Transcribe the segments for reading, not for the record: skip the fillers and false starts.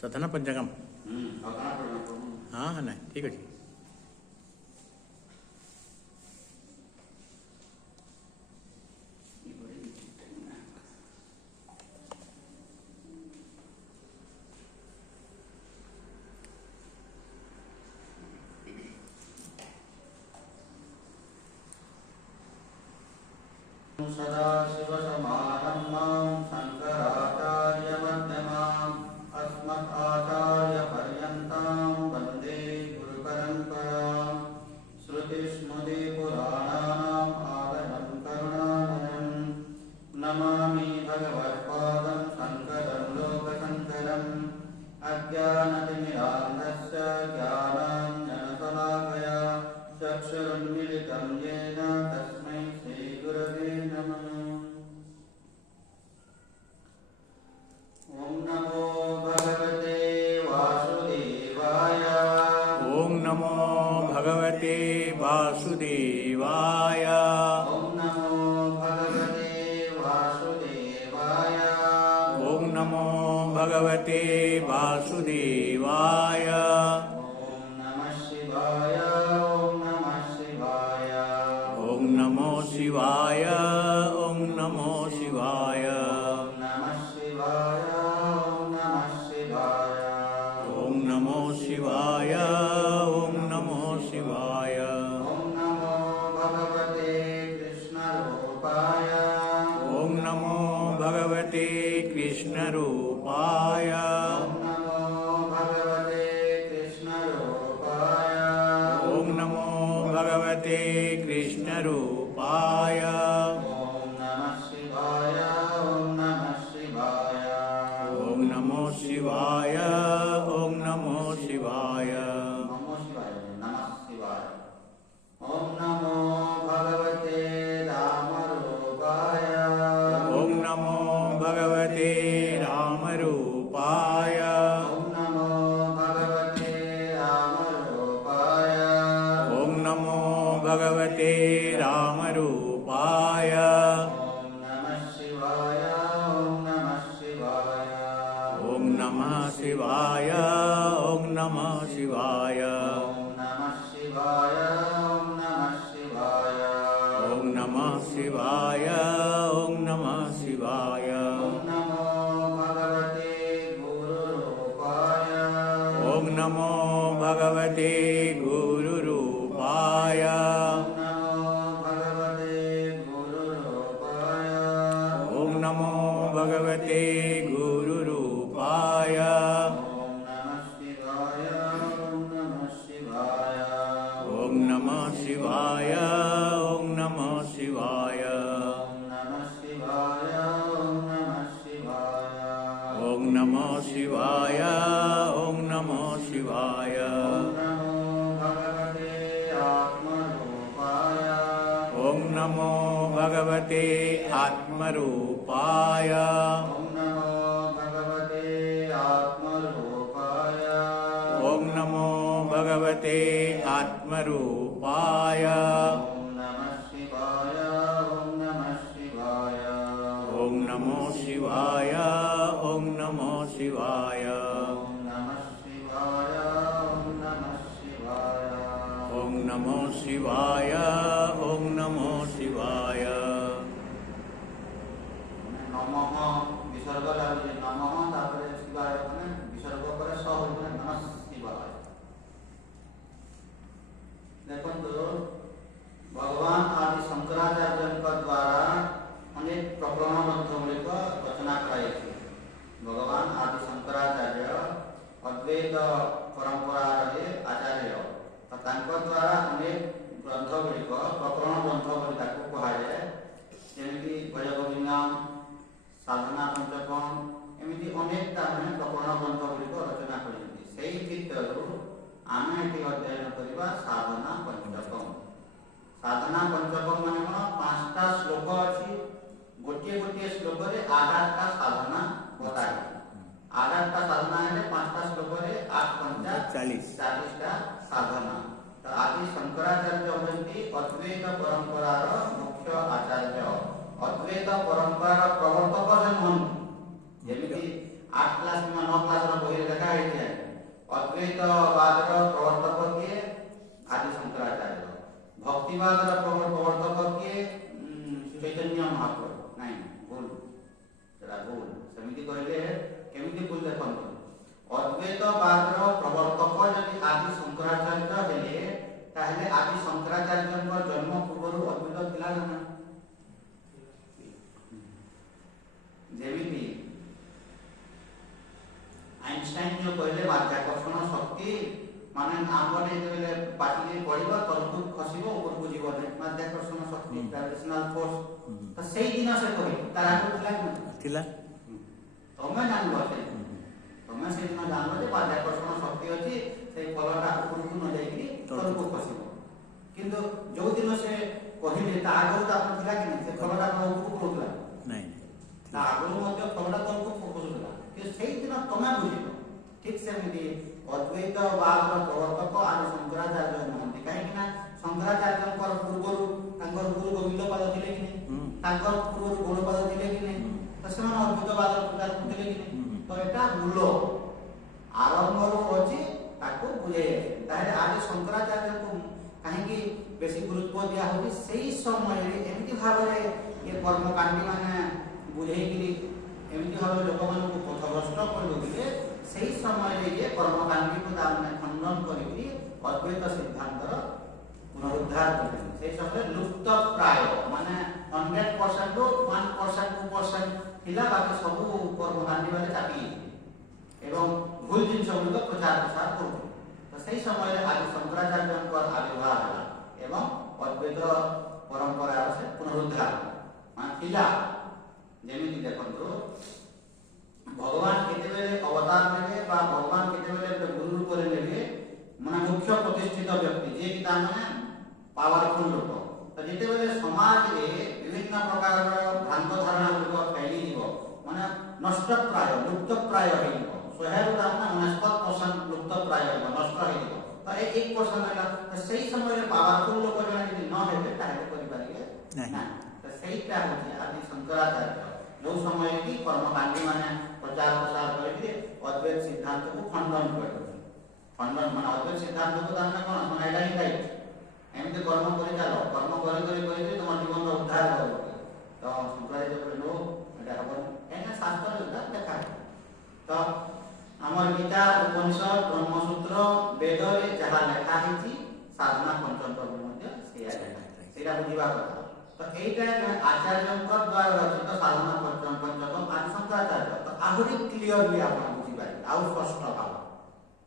साधना पंचकम साधना पंचकम हाँ ना ठीक अच्छे सदाशिवसमारम्भां शङ्कराचार्यमध्यमाम् अस्मदाचार्यपर्यन्तां वन्दे गुरुपरम्पराम् श्रुतिस्मृतिपुराणानाम् आलयं करुणालयं नमामि भगवत्पादं शङ्करं लोकशङ्करम् अज्ञानतिमिरान्धस्य ज्ञानाञ्जनशलाकया चक्षुरुन्मिलितं येन तस्मै श्रीगुरवे नमः। ॐ नमो भगवते वासुदेवाय। ओम नमो भगवते वासुदेवाय। ॐ नमो भगवते वासुदेवाय। ओम नमो भगवते वासुदेवाय। ॐ नमः शिवाय। ॐ नमः शिवाय। ओम नमो शिवाय। ओम नमो शिवाय। ॐ नमः शिवाय। ॐ नमः शिवाय। ओम नमो शिवाय। ओम नमो शिवाय। ॐ नमो भगवते कृष्णरूपाय। ओम नमो भगवते कृष्णरूपाय। ॐ नमो भगवते कृष्णरूपाय। ओम नमो भगवते कृष्णरूपाय। ॐ नमः शिवाय। ॐ नमः शिवाय। ओम नमो शिवाय। ओम नमो शिवाय। नमो शिवाय। नमः शिवाय। ॐ नमो भगवते रामरूपाय। ओम नमो भगवते रामरूपाय। ॐ नमो भगवते रामरूपाय। ओम नमो भगवते रामरूपाय। ॐ नमः शिवाय। ॐ नमः शिवाय। ओम नमः शिवाय। ओम नमः शिवाय। ॐ नमः शिवाय। ॐ नमः शिवाय। ओम नमः शिवाय। ओम नमः शिवाय। ॐ नमो भगवते गुरुरूपाय। ओम नमो भगवते गुरुरूपाय। ॐ नमो भगवते गुरुरूपाय। ओम नमो भगवते गुरुरूपाय। ॐ नमः शिवाय। ॐ नमः शिवाय। ओम नमः शिवाय। ओम नमः शिवाय। ॐ नमः शिवाय। ॐ नमः शिवाय। ओम नमः शिवाय। ओम नमो भगवते आत्मरूपाय। ॐ नमो भगवते आत्मरूपाय। ओम नमो शिवाय। ओम नमो शिवाय। ॐ नमः शिवाय। ॐ नमः शिवाय। नमः विसर्ग लागे नमः तापरे शिवाय माने विसर्ग करे स हो माने नमः शिवाय। देखंतु भगवान आदि शंकराचार्य द्वारा अनेक प्रकरण ग्रंथ गुड़िक रचना कराଯାଇଛି। भगवान आदि शंकराचार्य अद्वैत परंपरा आचार्य द्वारा अनेक ग्रंथ गुड़िक प्रकरण ग्रंथ बोली कहुए जमी भजगोविंदम साधना पंचकम एमती अनेक प्रकरण ग्रंथ गुड़िक रचना कर आम ये अध्ययन करवा साधना पंचकम। साधना पंचकम मान कौन पांचटा श्लोक अच्छी गोटे गोटे श्लोक आठ आठटा साधना बताए। आठ आठटा साधना है पांचटा श्लोक 8 पंचा 40टा साधना। तो आदि शंकराचार्य होती अद्वैत परंपरार मुख्य आचार्य। अद्वैत परंपरार प्रवर्तक से नुहत जमी 8 क्लास 9 क्लास बही लिखा ଅଦ୍ୱୈତବାଦର ପ୍ରବର୍ତ୍ତକ କିଏ? ଆଦି ଶଙ୍କରାଚାର୍ଯ୍ୟ। ଭକ୍ତିବାଦର ପ୍ରବର୍ତ୍ତକ କିଏ? ଚୈତନ୍ୟ ମହାପ୍ରଭୁ। ନାଇଁ, ଭୁଲ, ସେଟା ଭୁଲ। ସେମିତି କହିଲେ କେମିତି ଭୁଲ ଦେଖନ୍ତୁ। ଅଦ୍ୱୈତବାଦର ପ୍ରବର୍ତ୍ତକ ଯଦି ଆଦି ଶଙ୍କରାଚାର୍ଯ୍ୟ ହେଲେ, ତାହେଲେ ଆଦି ଶଙ୍କରାଚାର୍ଯ୍ୟଙ୍କ ଜନ୍ମ ପୂର୍ବରୁ ଅଦ୍ୱୈତ ଥିଲା ନା? ଯେମିତି ଆଇନଷ୍ଟାଇନ ଯୋଉ କହିଲେ ମାଧ୍ୟାକର୍ଷଣ ଶକ୍ତି, ମାନେ ଆମ୍ବଟେ ଯେତେବେଳେ ପାଚିଲେ ପଡ଼ିବ ତଳକୁ ଖସିବ ଉପରକୁ ଯିବ ନାହିଁ, ମାଧ୍ୟାକର୍ଷଣ ଶକ୍ତି, ଗ୍ରାଭିଟେସନାଲ ଫୋର୍ସ। ତ ସେଇ ଦିନ ସେ କହିଲେ, ତାର ଆଗରୁ ଥିଲା କି ଥିଲା? ତମେ ଜାଣିବ, ତମେ ସେଇଦିନ ଜାଣିବ ଯେ ମାଧ୍ୟାକର୍ଷଣ ଶକ୍ତି ଅଛି, ସେଇ ଫଳଟା ଉପରକୁ ନ ଯାଇକି ତଳକୁ ଖସିବ। କିନ୍ତୁ ଯୋଉ ଦିନ ସେ କହିଲେ ତା ଆଗରୁ ତ ଆପଣ ଥିଲା କି ନାହିଁ, ସେ ଫଳଟା ଉପରକୁ ପଡୁଥିଲା? ନାଇଁ, ତା ଆଗରୁ ମଧ୍ୟ ଫଳଟା ତଳକୁ ଖସୁଥିଲା। କିନ୍ତୁ ସେଇଦିନ ତମେ ବୁଝିବ। ଠିକ୍ ସେମିତି ଅଦ୍ୱୈତବାଦର ପ୍ରବର୍ତ୍ତକ ଆଦି ଶଙ୍କରାଚାର୍ଯ୍ୟ ନୁହନ୍ତି। କାହିଁକି ନା ଶଙ୍କରାଚାର୍ଯ୍ୟଙ୍କର ପୂର୍ବରୁ ତାଙ୍କର ଗୁରୁ ଗୋବିନ୍ଦପାଦ ଥିଲେ କି ନାହିଁ, ତାଙ୍କର ପୂର୍ବରୁ ଗୌଡ଼ପାଦ ଥିଲେ କି ନାହିଁ, ତ ସେମାନେ ଅଦ୍ୱୈତବାଦର ପ୍ରଚାର କରୁଥିଲେ କି ନାହିଁ। ତ ଏଟା ମୂଳ ଆରମ୍ଭରୁ ଅଛି, ତାକୁ ବୁଝେଇ। ତାହେଲେ ଆଜି ଶଙ୍କରାଚାର୍ଯ୍ୟଙ୍କୁ କାହିଁକି ବେଶୀ ଗୁରୁତ୍ୱ ଦିଆ ହଉଛି? ସେଇ ସମୟରେ ଏମିତି ଭାବରେ ଏ କର୍ମକାଣ୍ଡୀ ମାନେ ବୁଝେଇକିରି ଏମିତି ଭାବରେ ଲୋକମାନଙ୍କୁ ପଥଭ୍ରଷ୍ଟ କରିଦେଉଥିଲେ, ସେଇ ସମୟରେ ଇଏ କର୍ମକାଣ୍ଡୀକୁ ତାମାନେ ଖଣ୍ଡନ କରିକି ଅଦ୍ୱୈତ ସିଦ୍ଧାନ୍ତର ପୁନରୁଦ୍ଧାର କରୁଛନ୍ତି। ସେଇ ସମୟରେ ଲୁପ୍ତ ପ୍ରାୟ, ମାନେ 100% ରୁ 1% 2% ଥିଲା, ବାକି ସବୁ କର୍ମକାଣ୍ଡୀ ମାନେ ଚାପି ଯାଇଥିଲେ ଏବଂ ଭୁଲ ଜିନିଷ ଗୁଡ଼ିକ ପ୍ରଚାର ପ୍ରସାର କରୁଥିଲେ। ତ ସେଇ ସମୟରେ ଆଜି ଶଙ୍କରାଚାର୍ଯ୍ୟଙ୍କ ଆବିର୍ଭାବ ହେଲା ଏବଂ ଅଦ୍ୱୈତ ପରମ୍ପରାର ସେ ପୁନରୁଦ୍ଧାର ମାନେ ଥିଲା। ଯେମିତି ଦେଖନ୍ତୁ, ଭଗବାନ କେତେବେଳେ ଅବତାର ନେବେ ବା ଭଗବାନ କେତେବେଳେ ଗୋଟେ ଗୁରୁ ରୂପରେ ନେବେ, ମାନେ ମୁଖ୍ୟ ପ୍ରତିଷ୍ଠିତ ବ୍ୟକ୍ତି ଯିଏକି ତାମାନେ ପାୱାରଫୁଲ ଲୋକ। ତ ଯେତେବେଳେ ସମାଜରେ ବିଭିନ୍ନ ପ୍ରକାରର ଭ୍ରାନ୍ତ ଧାରଣା ଗୁଡ଼ିକ ଫେଲିଯିବ, ମାନେ ନଷ୍ଟପ୍ରାୟ ଲୁପ୍ତପ୍ରାୟ ହେଇଯିବ, 100ରୁ ତାମାନେ 99% ଲୁପ୍ତପ୍ରାୟ ହେବ, ନଷ୍ଟ ହେଇଯିବ। ତ ଏ 1% ରହିଲା। ତ ସେଇ ସମୟରେ ପାୱାରଫୁଲ ଲୋକ ଜଣେ ଯଦି ନ ହେବେ ତାହେଲେ କରିପାରିବେ ନାହିଁ। ତ ସେଇଟା ହେଉଛି ଆଦି ଶଙ୍କରାଚାର୍ଯ୍ୟ, ଯୋଉ ସମୟରେ କି କର୍ମକାଣ୍ଡୀ ମାନେ ପ୍ରଚାର ପ୍ରସାର କରିକି ଅଦ୍ୱୈତ ସିଦ୍ଧାନ୍ତକୁ ଖଣ୍ଡନ କରିଦେଉଛନ୍ତି। ଖଣ୍ଡନ ମାନେ ଅଦ୍ୱୈତ ସିଦ୍ଧାନ୍ତକୁ ତାମାନେ କ'ଣ, ମାନେ ଏଇଟା ହିଁ ରାଇଟ୍, ଏମିତି କର୍ମ କରି ଚାଲ, କର୍ମ କରି କରି କରି ତୁମ ଜୀବନର ଉଦ୍ଧାର କରିବ। ତ ଶଙ୍କରାଚାର୍ଯ୍ୟ କହିଲେ ନୋ, ଏଇଟା ହେବନି, କାହିଁକିନା ଶାସ୍ତ୍ରରେ ଏଇଟା ଲେଖା ହେଇଛି। ତ ଆମର ଗୀତା, ଉପନିଷଦ, ବ୍ରହ୍ମସୂତ୍ର, ବେଦରେ ଯାହା ଲେଖା ହେଇଛି, ସାଧନା ପଞ୍ଚତନ୍ତ୍ରରେ ମଧ୍ୟ ସେଇଆ ଲେଖା ହେଇଛି। ସେଇଟା ବୁଝିବା କଥା। ତ এইটা আচার্যଙ୍କ দ্বারা রচিত সাধনা পঞ্চতম আদি শঙ্করাচার্য। তো আহুরি ক্লিয়ারলি আপনার বুঝিপারে, আউ স্পষ্ট ভাব,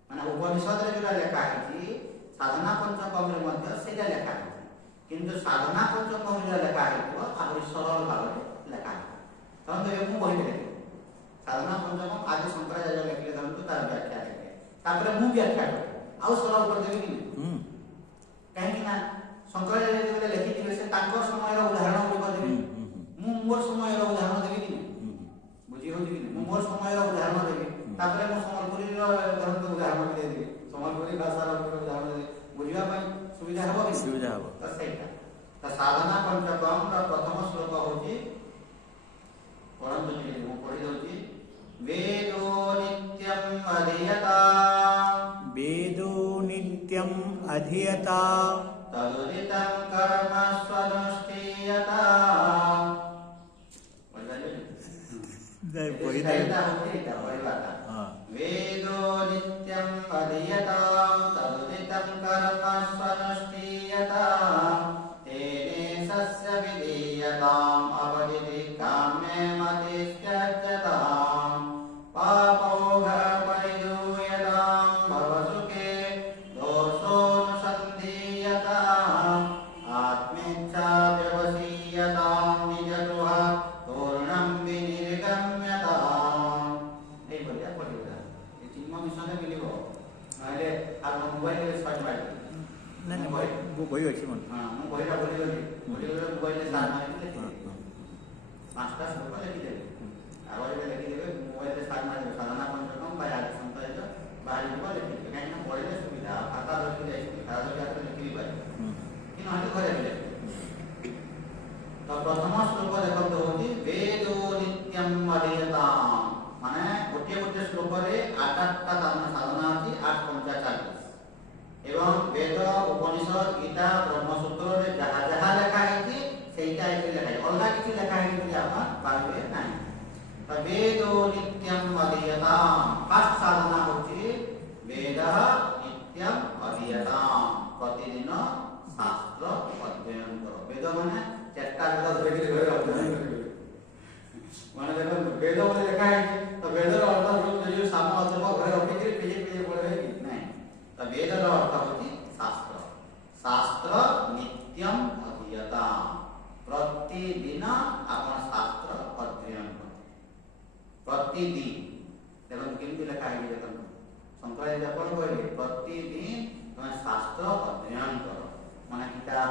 মানে উপনিষদরে যেটা লেখা হয়েছি সাধনা পঞ্চকমরে মধ্যে সেটা লেখা হয়েছে, কিন্তু সাধনা পঞ্চকম যেটা লেখা হয়েছিল আহুরি সরল ভাবে লেখা হয়েছে। তখন তো এরকম বইতে লেখে সাধনা পঞ্চকম আদি শঙ্করাচার্য লেখলে, তখন তো তার ব্যাখ্যা লেখে, তারপরে মু ব্যাখ্যা করি আউ সরল করে দেবে কি কাহিଁକି ନା ଶଙ୍କରାଚାର୍ଯ୍ୟ ଯେତେବେଳେ ଲେଖିଥିବେ ସେ ତାଙ୍କ ସମୟର ଉଦାହରଣ ଗୁଡ଼ିକ ଦେବେ, ମୁଁ ମୋର ସମୟର ଉଦାହରଣ ଦେବି କି ନାହିଁ, ବୁଝି ହେଉଛି କି ନାହିଁ? ମୁଁ ମୋର ସମୟର ଉଦାହରଣ ଦେବି, ତାପରେ ମୁଁ ସମ୍ବଲପୁରୀର ଉଦାହରଣ ବି ଦେଇଦେବି, ସମ୍ବଲପୁରୀ ଭାଷାର ଉଦାହରଣ ଦେବି, ବୁଝିବା ପାଇଁ ସୁବିଧା ହେବ କି? ସୁବିଧା ହେବ। ତ ସେଇଟା ତ ସାଧନା ପଞ୍ଚକମର ପ୍ରଥମ ଶ୍ଲୋକ ହେଉଛି, ପଢ଼ନ୍ତୁ ଟିକେ, ମୁଁ ପଢ଼ି ଦେଉଛି। ବେଦୋ ନିତ୍ୟଂ ଅଧୀୟତା, वेदो नित्यम् अधीयता, तदुदितं कर्म स्वनुष्ठीयता। वेदो नित्यं अधीयतां तदुदितं कर्म स्वनुष्ठीयता, तेने सस्य विधीयताम् अवदिति काम्ये मतिस्त्यज्यताम्, पापौघ परिदूयतां भवसुखे दोषोऽनुसन्धीयताम्, आत्मेच्छा व्यवसीयतां निजगृहा पूर्णं विनिर्गम्यताम्। এই বলিয়া পড়িবা এই চিহ্ন মিশনে মিলিব, নাহলে আর মোবাইলে সার্চ মারি না না বই আছে মন। হ্যাঁ, ମୁଁ ବହିଟା ବଳିଗଲି, ମୋବାଇଲରେ ସାର୍ଚ ମାରିକି ଲେଖିଦେବି, 5ଟା ଶ୍ଲୋକ ଲେଖିଦେବି, ଆଉ ଏବେ ଲେଖିଦେବେ, ମୋବାଇଲରେ ସାର୍ଚ ମାରିଦେବେ ସାଧନା ପଞ୍ଚକମ୍ ବା ଆଦି ଶଙ୍କରାଚାର୍ଯ୍ୟ ବାହାରିଯିବ, ଲେଖିଦେବେ। କାହିଁକିନା ପଢ଼ିଲେ ସୁବିଧା, ଖାତା ଧରିକି ଯାଇଛନ୍ତି, ଖାତା ଧରିକି ହାତରେ ଲେଖି ବି ପାରିବେ, କି ନହେଲେ ଘରେ ବି ଲେଖିବେ। ତ ପ୍ରଥମ ଶ୍ଲୋକ ଦେଖନ୍ତୁ ହେଉଛି ବେଦୋ ନିତ୍ୟମ୍ ଅଧୀୟତାମ୍, ମାନେ ଗୋଟିଏ ଗୋଟିଏ ଶ୍ଲୋକରେ 8ଟା ତାମାନେ ସାଧନା ଅଛି, 8 है तो वेदर अर्थ रोज जो साम अथवा घरे रखिक पेजे पेजे पढ़े कि नहीं तो वेदर अर्थ होती शास्त्र शास्त्र नित्यम अधीयता प्रतिदिन आपण शास्त्र अध्ययन प्रतिदिन देखो केमती लिखा है देखो शंकराचार्य अपन कहले प्रतिदिन तुम शास्त्र अध्ययन करो माने किता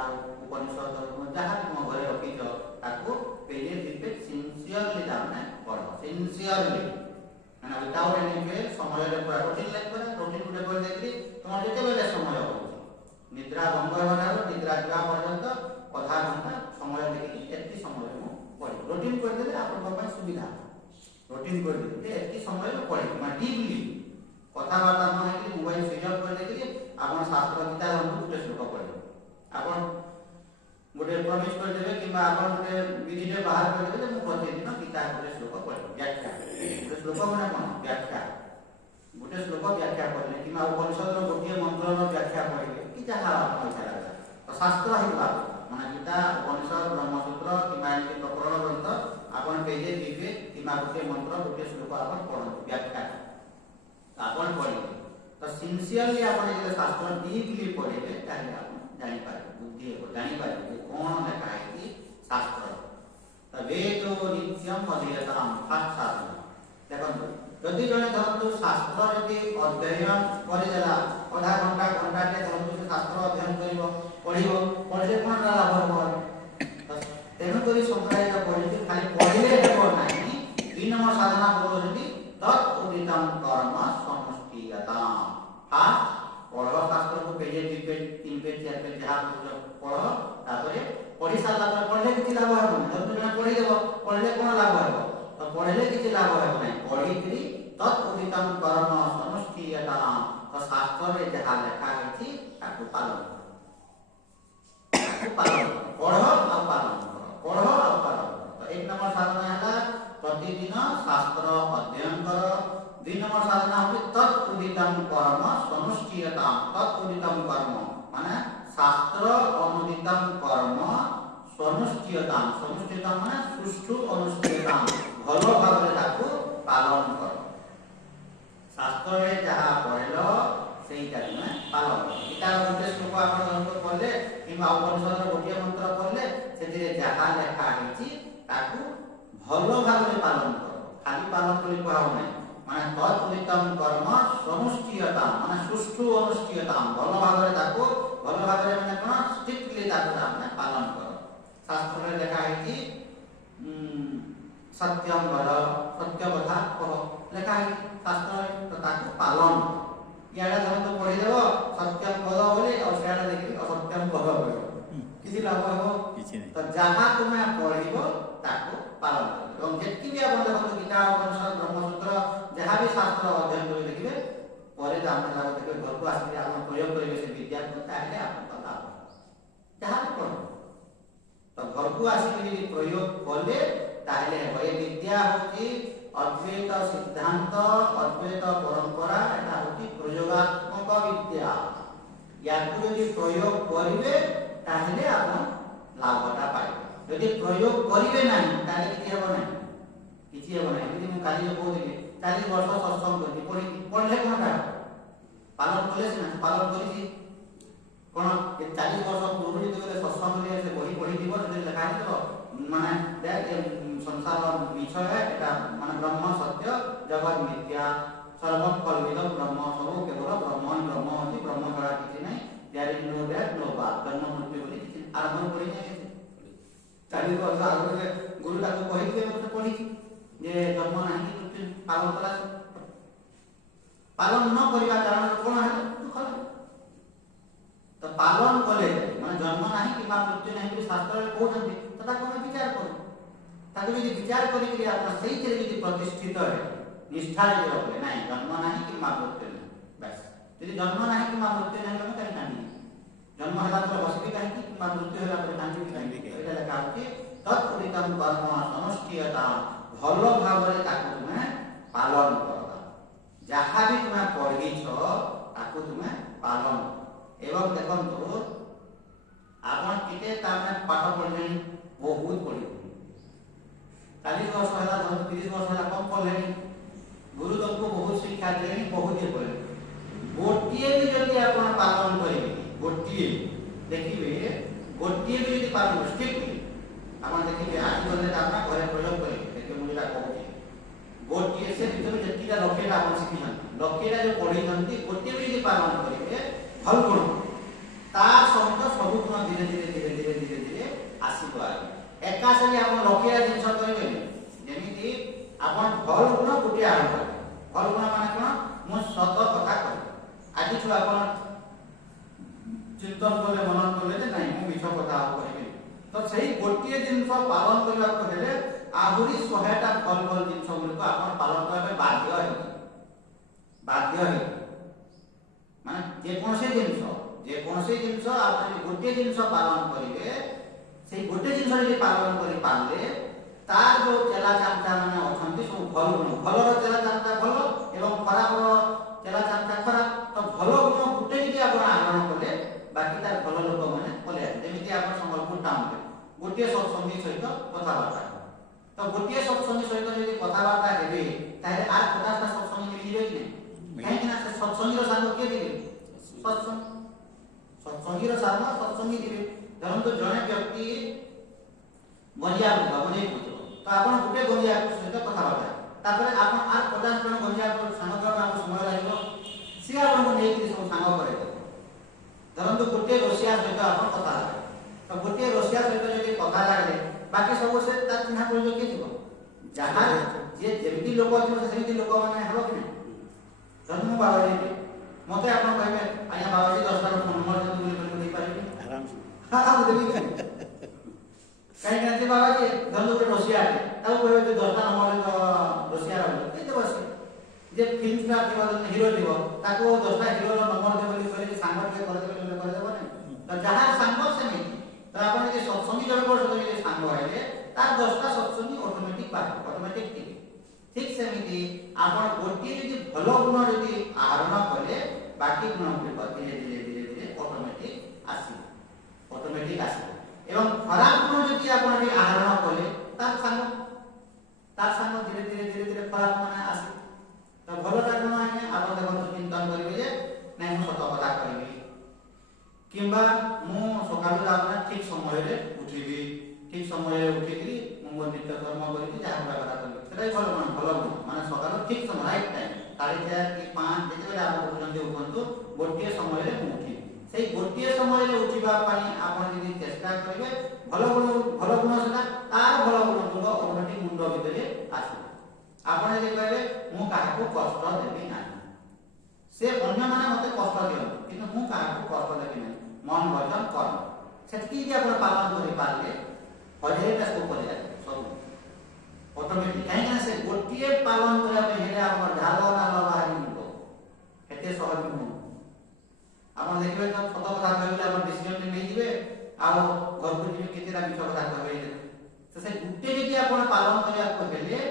उपनिषद जहाँ तुम घरे रखिच ताको पेजे दिपे सिंसियरली जाने पढ़ो सिंसियरली माने विदाउट एनी फेल समय रे पूरा रूटीन लाइक करे रूटीन गुटे कर देखि तुम जते बेले समय हो निद्रा भंग होबार निद्रा जा पर्यंत आधा घंटा समय देखि एति समय मु पढ़ी रूटीन कर देले आपन बाबा सुविधा रूटीन कर देले एति समय में पढ़ी माने डीपली कथा बार्ता न है मोबाइल स्विच ऑफ कर देखि आपन शास्त्र गीता गुटे श्लोक पढ़ी आपन गोटे प्रमिश कर देबे किबा आपन गोटे विधि रे बाहर कर देबे मु प्रतिदिन गीता गोटे श्लोक पढ़ी व्याख्या गोटे श्लोक माने कोन व्याख्या गोटे श्लोक व्याख्या करले किबा उपनिषद रो गोटे मंत्र रो व्याख्या पढ़िले कि जहा आपन इच्छा लागला तो शास्त्र हिला माने गीता उपनिषद ब्रह्मसूत्र किबा एके प्रकरण ग्रंथ आपन पेजे दिबे किबा गोटे मंत्र गोटे श्लोक आपन पढ़ो व्याख्या आपन पढ़िले तो सिंसियरली आपन जे शास्त्र डीपली पढ़िले ताले आपन जानि पारे बुद्धि को जानि पारे जे कोन लिखा है कि शास्त्र त वेदो नित्यम अधीयताम फर्स्ट साधन देखो यदि जने धरतु शास्त्र यदि अध्ययन करि देला आधा घंटा घंटा के धरतु से शास्त्र अध्ययन करिवो पढ़िवो पढ़ले कोन लाभ हो तेनु करी शंकराचार्य पढ़िले खाली पढ़िले हेबो नाही तीन नंबर साधना बोलुछथि तत् उदितम कर्म समुष्टियताम फर्स्ट पढ़ो शास्त्र को पेजे 2 पेज 3 पेज 4 पेज जहाँ पढ़ो तापरे पढ़ी सारा पर पढ़ले किछि लाभ हेबो नै जब तुम पढ़ी देबो पढ़ले कोन लाभ हेबो तो पढ़ले किछि लाभ हेबो नै पढ़ी करी तत् उदितम कर्म समुष्टियताम तो शास्त्र रे जहाँ लिखा अछि ताको पालन पढ़ो और पालन करो पढ़ो और पालन करो तो एक नंबर साधना है प्रतिदिन शास्त्र अध्ययन करो 2 नंबर साधना होती तत् उदितम कर्म समुष्टियताम तत् उदितम कर्म माने शास्त्र अनुदितम कर्म समुष्टियताम समुष्टियताम माने सुष्ठु अनुष्ठियताम भलो भाव रे ताको पालन करो शास्त्र रे जहा पढ़लो सेईटा में पालन करो इटा गोटे श्लोक आपण जंतो पढ़ले किबा उपनिषद रो गोटे मंत्र पढ़ले सेतिरे जहा लेखा हिची ताको भलो भाव रे पालन करो खाली पालन करि कहौ नै माने तत् उदितम कर्म समुष्टियताम माने सुष्ठु अनुष्ठियताम भलो भाव रे ताको भलो भाव रे माने कोन स्ट्रिक्टली ताको आपने पालन करो शास्त्र रे लिखा है कि सत्यम वद सत्य कथा कहो लिखा है शास्त्र रे तो ताको पालन याडा धर तो पढ़ी देबो सत्यम वद बोले और सेडा देखि असत्यम वद बोले किछि लाभ हो किछि नै तो जहां तुमे पढ़िबो ताको पालन करो এবং যেটি भी आपण देखो गीता उपनिषद ब्रह्मसूत्र जहां भी शास्त्र अध्ययन कर देखिबे परे आपण लाभ देखिबे घर को आसी आपण प्रयोग करिवे से विद्या को ताले आपण कथा जहां भी पढ़ो तो घर को आसी यदि प्रयोग करले ताले होय विद्या होती अद्वैत सिद्धांत अद्वैत परंपरा एटा होती प्रयोगात्मक विद्या याकु यदि प्रयोग करिवे ताले आपण लाभटा पाइबे यदि प्रयोग करिवे नाही ताले कि हेबो नाही किछि हेबो नाही यदि मु काली जो कहउली 40 वर्ष सत्संग करती पढ़ले कोनटा पालन कले से पालन करिछि कोन ए 40 वर्ष पूर्व जदि गले सत्संग ले से बही पढ़ी दिबो जदि लिखा है तो माने देख संसार विषय है एटा माने ब्रह्म सत्य जगत मिथ्या सर्वम कल्पित ब्रह्म सब केवल ब्रह्म होती ब्रह्म छड़ा किछि नाही there is no death no birth जन्म मृत्यु बोली किछि आरंभ करि नै 40 वर्ष आगे गुरु ताको कहि दिबे मते पढ़ी जे जन्म नाही मृत्यु पालन कला पालन न करिवा कारण कोन है दुख तो पालन कले माने जन्म नाही कि मृत्यु नाही कि शास्त्र रे कहउछन्ती तथा कोन विचार करू ताको यदि विचार करी कि आपण सही से यदि प्रतिष्ठित है निष्ठा रे रखले नाही जन्म नाही कि मृत्यु नाही बस यदि जन्म नाही कि मृत्यु नाही तो कहीं कांदी जन्म हला तो बसबी काहे कि मृत्यु हला पर कांदी काहे एटा लगा कि तत् उदितम कर्म समुष्टियता भलो भाव रे ताको तुमे पालन करता जहां भी तुमे पढ़ी छ ताको तुमे पालन एवं देखंतु आपण किते तामे पाठ पढ़ले बहुत पढ़ी 40 वर्ष है 30 वर्ष है कम पढ़े गुरु तुमको बहुत शिक्षा दे बहुत ये पढ़े गोटे भी जब आप पालन करेंगे गोटे देखिए गोटे भी यदि पालन स्ट्रिक्टली आप देखिए आज गले आप घरे प्रयोग करेंगे देखिए मुझे कहूँ गोटे से भर जितका लक्ष्यटा आप शिखी लक्ष्यटा जो पढ़ी गोटे भी यदि पालन करेंगे भल गुण तार सहित सब गुण धीरे धीरे धीरे धीरे धीरे धीरे आसब आगे एका सारी आप लक्ष्य जिन करेंगे जमी आप भल गुण गोटे आरंभ करेंगे भल गुण मान कौन मुझ सत कथा कह आज छुआ आप चिंतन कले मनन कले ना मुझ मिछ कथा कह तो सही गोटे जिन पालन करने आहरी 100टा भल भल जिन गुड़िक आप पालन करने बाध्य बाध्य माने जेकोसी जिनस आप गोटे जिन पालन करेंगे से गोटे जिन पालन कर पारे तार जो चेला चामचा मैंने अच्छा सब भल गुण भलर चेला चामचा भल एवं खराब चेला चामचा खराब तो भल गुण गोटे जी आप आहरण कले बाकी तार भल लोक मैंने कले जमी आप संबलपुर टाउन गोटे सत्संगी सहित कथबार्ता तो गोटे सत्संगी सहित जो कथबार्ता हे ताहले आर 50टा सत्संगी मिलिबे कि नहीं कहीं से सत्संगीर सांग किए दिबे सत्संगीर सांग सत्संगी दिबे धरन तो जने व्यक्ति गंजिया बने तो आपण गोटे गंजिया सहित कथबार्ता तापर आपण आर 50 जन गंजिया सांग करबा समय लागो सी आपण को नेक सब सांग करे धरन तो गोटे रसिया सहित आपण कथा लागे तो गोटे रसिया सहित जदि कथा लागले बाकी सब से तार चिन्हा परिचय के थिबो जहां जे जेमती लोक थिबो सेमती लोक माने हबो कि धरन मु बाबाजी मते आपण कहबे आया बाबाजी 10 टा नंबर जदि बोली दे पारिबे आराम से हां देबी कहीं ना बाबाजी धरन गोटे रसिया है ताऊ कहबे तो 10 टा नंबर रसिया रहलो एते बस जे फिल्म स्टार थिबो हीरो थिबो ताको 10 टा हीरो नंबर दे बोली कहले सांग के कर देबे तो जहां सांग से नहीं तो आपण जे सत्संगी जन को जे सांग आइले तार 10टा सत्संगी ऑटोमेटिक ठीक सेमिति आपण गोटे यदि भल गुण यदि आहरण कले बाकी गुण गुलिक धीरे धीरे धीरे धीरे ऑटोमेटिक आसी एवं खराब गुण यदि आपण आहरण कले तार संग धीरे धीरे धीरे धीरे खराब माने आसी तो भलटा गुण आने आपण देखो चिंतन करिवे जे नहीं मु सत कथा कहबी किंबा मु सकाळु आपना ठीक समय रे उठिबी ठीक समय रे उठिकरी मु नित्य कर्म करिबी जहा कथा करबी सेटा भल माने सकाळु ठीक समय राइट टाइम 4:30 कि 5 जेते आप उठनते उठंतु गोटे समय रे मु उठी सेई गोटे समय रे उठिबा पई आपण यदि चेष्टा करिवे भल गुण सेटा तार भल गुण गुण ऑटोमेटिक मुंडो भितरे आसी आपण यदि कहबे मु काहाको कष्ट देबी नाही से अन्य माने मते कष्ट दियो किंतु मु काहाको कष्ट देबी नाही मन वचन कर्म सेटकी जे आपण पालन करि पारले हजेटा सब कर जाय सब ऑटोमेटिक कहीं ना से गोटिए पालन करा पे हेले आपण झालो नालो बाहरी मुंडो एते सहज नु आपण देखबे तो सत कथा कहले आपण डिसिजन नै दिबे आ घर को जे केतेरा मिछ कथा कहबे तो से गुटे जे आपण पालन करिया को हेले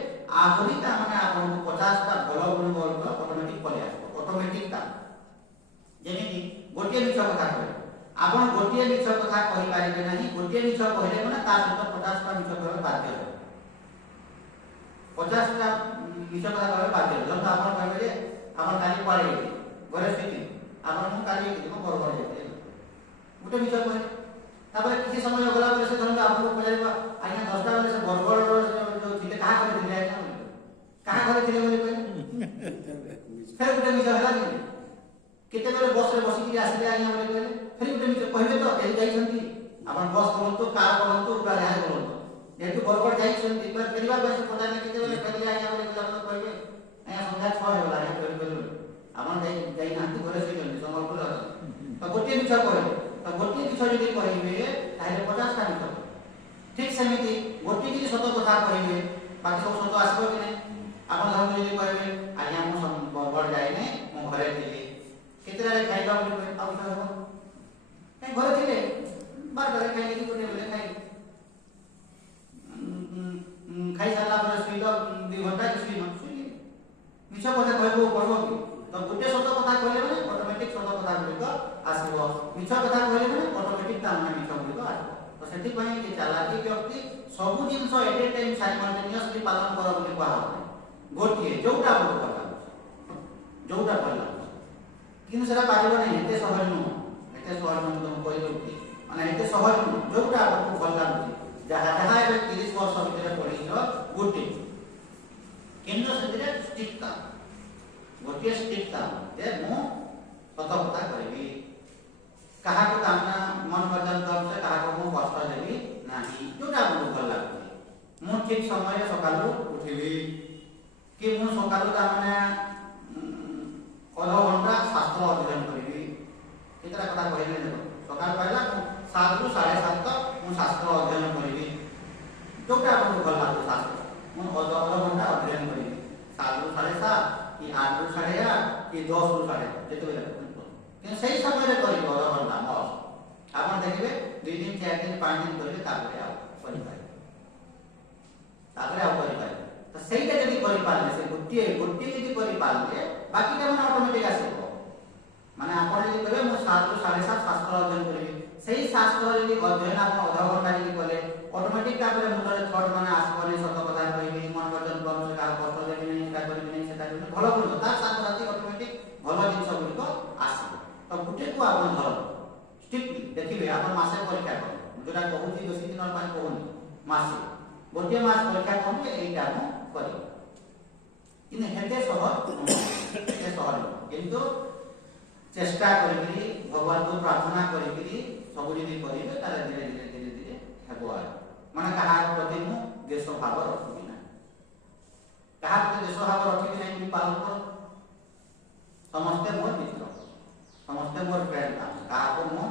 आहुरी ता माने आपण 50 टा भलो गुण बोल ऑटोमेटिक पले आसो ऑटोमेटिक ता जेमिति गोटे मिछ कथा कहले आपण गोटे मिछ कथा कहि पारिबे नाही गोटे मिछ कहले माने ता सहित 50 टा मिछ कहबे बाध्य 50 टा मिछ कथा कहबे बाध्य जब आपण कहबे जे आपण काली पड़े घरे सिटी आपण मु काली कि मो घर घर जेते गोटे मिछ कहले तापर किछि समय गला पर से धरन आपण को पजाइबा आइना 10 टा बेले से बरगड़ जो थिले कहा करे थिले आइना कहा करे थिले बोले फिर गोटे मिछ हला कि केते बेले बस रे बसी कि आसिले आइना बोले कहले फिर गोटे मिछ कहबे तो ए जाइछंती आपण बस बोलतो कार बोलतो गाड़ी हाय बोलतो एतु बरगड़ जाइछंती पर फेरिबा बस पता नै केते बेले फेरि आइना बोले आपण कहबे आइना संध्या 6 होला आइना बोले आपण जाई नांती घरे से जल्दी संबलपुर तो गोटे मिछ कहले तो गोटे मिछ जदि कहिबे ताले 50 टा मिछ ठीक सेमिति गोटे कि सत कथा कहिबे बाकी सब सत आसबो कि नै आपण धर्म जदि कहबे आइना मु बरगड़ जाई नै मु घरे थिली केतेरा रे खाइबा बोली कहबे आ उठा हो कहीं घरे थिले बार बार खाइ कि गोटे बेले खाइ सारला पर सुई तो 2 घंटा कि सुई मिछ कथा कहबो पड़बो कि तो गोटे सत कथा कहले माने ऑटोमेटिक सत कथा गुलिक आसीबो मिछ कथा कहले माने ऑटोमेटिक ता माने मिछ गुलिक आसीबो तो सेठी पई जे चालाकी व्यक्ति ସବୁ ଜିନିଷ ଏଟ୍ ଏ ଟାଇମ୍ ସାଇମଲ୍ଟେନିୟସଲି ପାଳନ କର ବୋଲି କୁହାହବନି। ଗୋଟିଏ ଯୋଉଟା ଆମକୁ ଭଲ ଲାଗୁଛି, ଯୋଉଟା ଭଲ ଲାଗୁଛି, କିନ୍ତୁ ସେଟା ପାରିବ ନାହିଁ। ଏତେ ସହଜ ନୁହଁ, ଏତେ ସହଜ ନୁହଁ। ମୁଁ ତମକୁ କହିଦେଉଛି, ମାନେ ଏତେ ସହଜ ନୁହଁ। ଯୋଉଟା ଆମକୁ ଭଲ ଲାଗୁଛି, ଯାହା ଯାହା ଏବେ 30 ବର୍ଷ ଭିତରେ ପଢିଛ ଗୋଟିଏ, କିନ୍ତୁ ସେଥିରେ ଷ୍ଟ୍ରିକ୍ଟ କାମ, ଗୋଟିଏ ଷ୍ଟ୍ରିକ୍ଟ କାମ ଯେ ମୁଁ ସତ କଥା କହିବି, କାହାକୁ କାମନା ମନ ପର୍ଯ୍ୟନ୍ତ ସେ କାହାକୁ ମୁଁ କଷ୍ଟ ଦେବି ନାହିଁ। ଯୋଉଟା ଆମକୁ ଭଲ ଲାଗୁଛି, ମୁଁ ଠିକ ସମୟରେ ସକାଳୁ ଉଠିବି, କି ମୁଁ ସକାଳୁ ତାମାନେ ଅଧଘଣ୍ଟା ଶାସ୍ତ୍ର ଅଧ୍ୟୟନ କରିବି। କେତେଟା କଥା କହିଲେ ଦେଖ, ସକାଳ ପାଇଲା ମୁଁ 7 ରୁ 7:30 ମୁଁ ଶାସ୍ତ୍ର ଅଧ୍ୟୟନ କରିବି। ଯୋଉଟା ଆପଣଙ୍କୁ ଭଲ ଲାଗୁଛି ଶାସ୍ତ୍ର, ମୁଁ ଅଧଘଣ୍ଟା ଅଧ୍ୟୟନ କରିବି। 7 ରୁ 7:30 କି 8 ରୁ 8:30 କି 10 ରୁ 8:30 ଯେତେବେଳେ, କିନ୍ତୁ ସେଇ ସମୟରେ କରିବେ ଅଧଘଣ୍ଟା ମସ୍ତ। ଆପଣ ଦେଖିବେ 2 ଦିନ 4 ଦିନ 5 ଦିନ କରିବେ, ତାପରେ ଆଉ କରିପାରିବେ, ତାପରେ ଆଉ କରିପାରିବେ। ତ ସେଇଟା ଯଦି କରିପାରିଲେ, ସେ ଗୋଟିଏ ଯଦି କରିପାରିଲେ, ବାକିଟା ମାନେ ଅଟୋମେଟିକ ଆସିବ। ମାନେ ଆପଣ ଯଦି କହିବେ ମୁଁ 7 ରୁ 7:30 ଶାସ୍ତ୍ର ଅଧ୍ୟୟନ କରିବି, ସେଇ ଶାସ୍ତ୍ର ଯଦି ଅଧ୍ୟୟନ ଆପଣ ଅଧଘଣ୍ଟା ଯଦି କଲେ, ଅଟୋମେଟିକ ତାପରେ ମୁଣ୍ଡରେ ଥଟ୍ ମାନେ ଆସିବନି, ସତ କଥା କହିବି, ମନ ପର୍ଯ୍ୟନ୍ତ କରୁଛି, କାହାକୁ କଷ୍ଟ ଦେବିନି, ଏଟା କରିବିନି, ସେଟା କରିବିନି, ଭଲ ଗୁଣ ତାର ସାଙ୍ଗସାଥି ଅଟୋମେଟିକ ଭଲ ଜିନିଷ ଗୁଡ଼ିକ ଆସିବ। ତ ଗୋଟେକୁ ଆପଣ ଧରନ୍ତୁ ଷ୍ଟ୍ରିକ୍ଟଲି, ଦେଖିବେ ଆପଣ ମାସେ ପରୀକ୍ଷା କରନ୍ତୁ। ମୁଁ ଯୋଉଟା କହୁଛି ବେଶୀ ଦିନ ପାଇଁ କହୁନି, ମାସେ, ଗୋଟିଏ ମାସ ପରୀକ୍ଷା କରନ୍ତୁ ଏଇଟା ମୁଁ କରିବି। କିନ୍ତୁ ହେତେ ସହଜ ନୁହଁ, ହେତେ ସହଜ ନୁହଁ। କିନ୍ତୁ ଚେଷ୍ଟା କରିକିରି ଭଗବାନଙ୍କୁ ପ୍ରାର୍ଥନା କରିକିରି ସବୁ ଯଦି କରିବେ, ତାହେଲେ ଧୀରେ ଧୀରେ ହେବ। ମାନେ କାହା ପ୍ରତି ମୁଁ ଦେଶ ଭାବ ରଖିବି ନାହିଁ, କାହା ପ୍ରତି ଦେଶ ଭାବ ରଖିବି ନାହିଁ ବୋଲି ପାଳନ କର। ସମସ୍ତେ ମୋର ମିତ୍ର, ସମସ୍ତେ ମୋର ଫ୍ରେଣ୍ଡ, କାହାକୁ ମୁଁ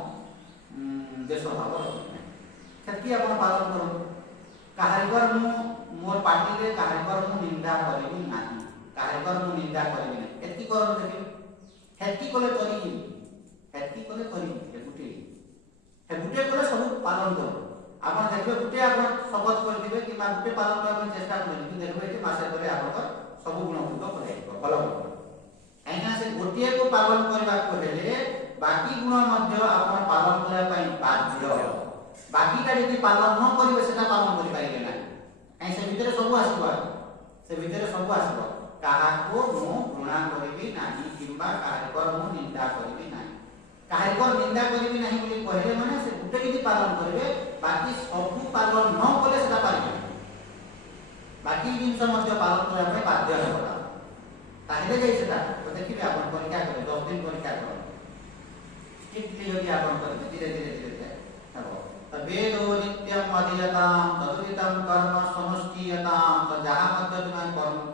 ଦେଶ ଭାବ ରଖିବି ନାହିଁ, ସେତିକି ଆପଣ ପାଳନ କରନ୍ତୁ। କାହାରିକର ମୁଁ ମୋର ପାର୍ଟିରେ କାହାରିକର ମୁଁ ନିନ୍ଦା କରିବି ନାହିଁ, କାହାରିକର ମୁଁ ନିନ୍ଦା କରିବି ନାହିଁ, ଏତିକି କରନ୍ତୁ। ଦେଖିବି ହେତିକି କଲେ କରିବି, ହେତିକି କଲେ କରିବି, ଗୁଟେ କଲେ ସବୁ ପାଳନ କରୁ। ଆପଣ ଦେଖିବେ ଗୁଟେ ଆପଣ ଶପଥ କରିଥିବେ କିମ୍ବା ଗୁଟେ ପାଳନ କରିବା ପାଇଁ ଚେଷ୍ଟା କରିବେ, କିନ୍ତୁ ଦେଖିବେ ଯେ ମାସେ ପରେ ଆପଣଙ୍କର ସବୁ ଗୁଣ ଗୁଡ଼ିକ ପଳାଇଯିବ, ଭଲ ଗୁଣ। କାହିଁକିନା ସେ ଗୋଟିଏକୁ ପାଳନ କରିବାକୁ ହେଲେ ବାକି ଗୁଣ ମଧ୍ୟ ଆପଣ ପାଳନ କରିବା ପାଇଁ ବାଧ୍ୟ। ବାକିଟା ଯଦି ପାଳନ ନ କରିବେ ସେଟା ପାଳନ କରିପାରିବେ ନାହିଁ। କାହିଁକି ସେ ଭିତରେ ସବୁ ଆସିବ, ସେ ଭିତରେ ସବୁ ଆସିବ। କାହାକୁ ମୁଁ ଘୃଣା କରିବି ନାହିଁ କିମ୍ବା କାହାରିକର ମୁଁ ନିନ୍ଦା କରିବି ନାହିଁ। କାହାରିକର ନିନ୍ଦା କରିବି ନାହିଁ ବୋଲି କହିଲେ ମାନେ ସେ ଗୋଟେ ଯଦି ପାଳନ କରିବେ, ବାକି ସବୁ ପାଳନ ନ କଲେ ସେଟା ପାରିବେ, ବାକି ଜିନିଷ ମଧ୍ୟ ପାଳନ କରିବା ପାଇଁ ବାଧ୍ୟ ହେବ। ତାହେଲେ ଯାଇ ସେଟା ଦେଖିବେ ଆପଣ ପରୀକ୍ଷା କରିବେ, 10 ଦିନ ପରୀକ୍ଷା କରନ୍ତୁ, ଷ୍ଟ୍ରିକ୍ଟଲି ଯଦି ଆପଣ କରିବେ, ଧୀରେ ଧୀରେ ହେବ। ତ ବେଦୋ ନିତ୍ୟମ୍ ଅଧୀୟତାମ୍ ତଦୁଦିତମ୍ କର୍ମ ସମଷ୍ଟିୟତାମ୍। ତ ଯାହା ମଧ୍ୟ ତୁମେ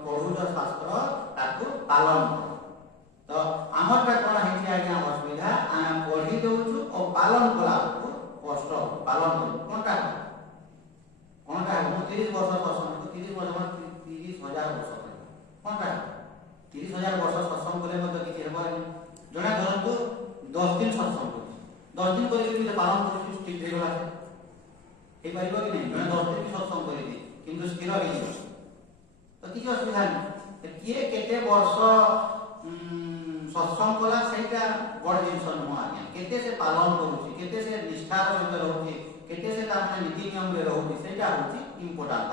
ପଢୁଛ ଶାସ୍ତ୍ର, ତାକୁ ପାଳନ କର। ତ ଆମରଟା କ'ଣ ହେଇଛି ଆଜ୍ଞା ଅସୁବିଧା, ଆମେ ପଢି ଦଉଛୁ ଓ ପାଳନ କଲା ବେଳକୁ କଷ୍ଟ ହେବ। ପାଳନ କରୁ କ'ଣଟା ହେବ, ମୁଁ 30 ବର୍ଷ ସତ୍ସଙ୍ଗ, 30 ବର୍ଷ 30,000 ବର୍ଷ କ'ଣଟା ହେବ, 30,000 ବର୍ଷ ସତ୍ସଙ୍ଗ କଲେ ମଧ୍ୟ କିଛି ହେବ ନାହିଁ। ଜଣେ ଧରନ୍ତୁ 10 ଦିନ ସତ୍ସଙ୍ଗ କରୁଛି, 10 ଦିନ କରିକି ପାଳନ କରୁଛି, ଷ୍ଟ୍ରିକ୍ଟ ହେଇଗଲା, ହେଇପାରିବ କି ନାହିଁ? ଜଣେ 10 ଦିନ ସତ୍ସଙ୍ଗ କରିଛି କିନ୍ତୁ ସ୍ଥିର ହେଇଯିବ, ତ କିଛି ଅସୁବିଧା ନାହିଁ। କିଏ କେତେ ବର୍ଷ ସତ୍ସଙ୍ଗ କଲା ସେଇଟା ବଡ଼ ଜିନିଷ ନୁହଁ ଆଜ୍ଞା। କେତେ ସେ ପାଳନ କରୁଛି, କେତେ ସେ ନିଷ୍ଠାର ସହିତ ରହୁଛି, କେତେ ସେ ତାମାନେ ନୀତି ନିୟମରେ ରହୁଛି, ସେଇଟା ହେଉଛି ଇମ୍ପୋର୍ଟାଣ୍ଟ।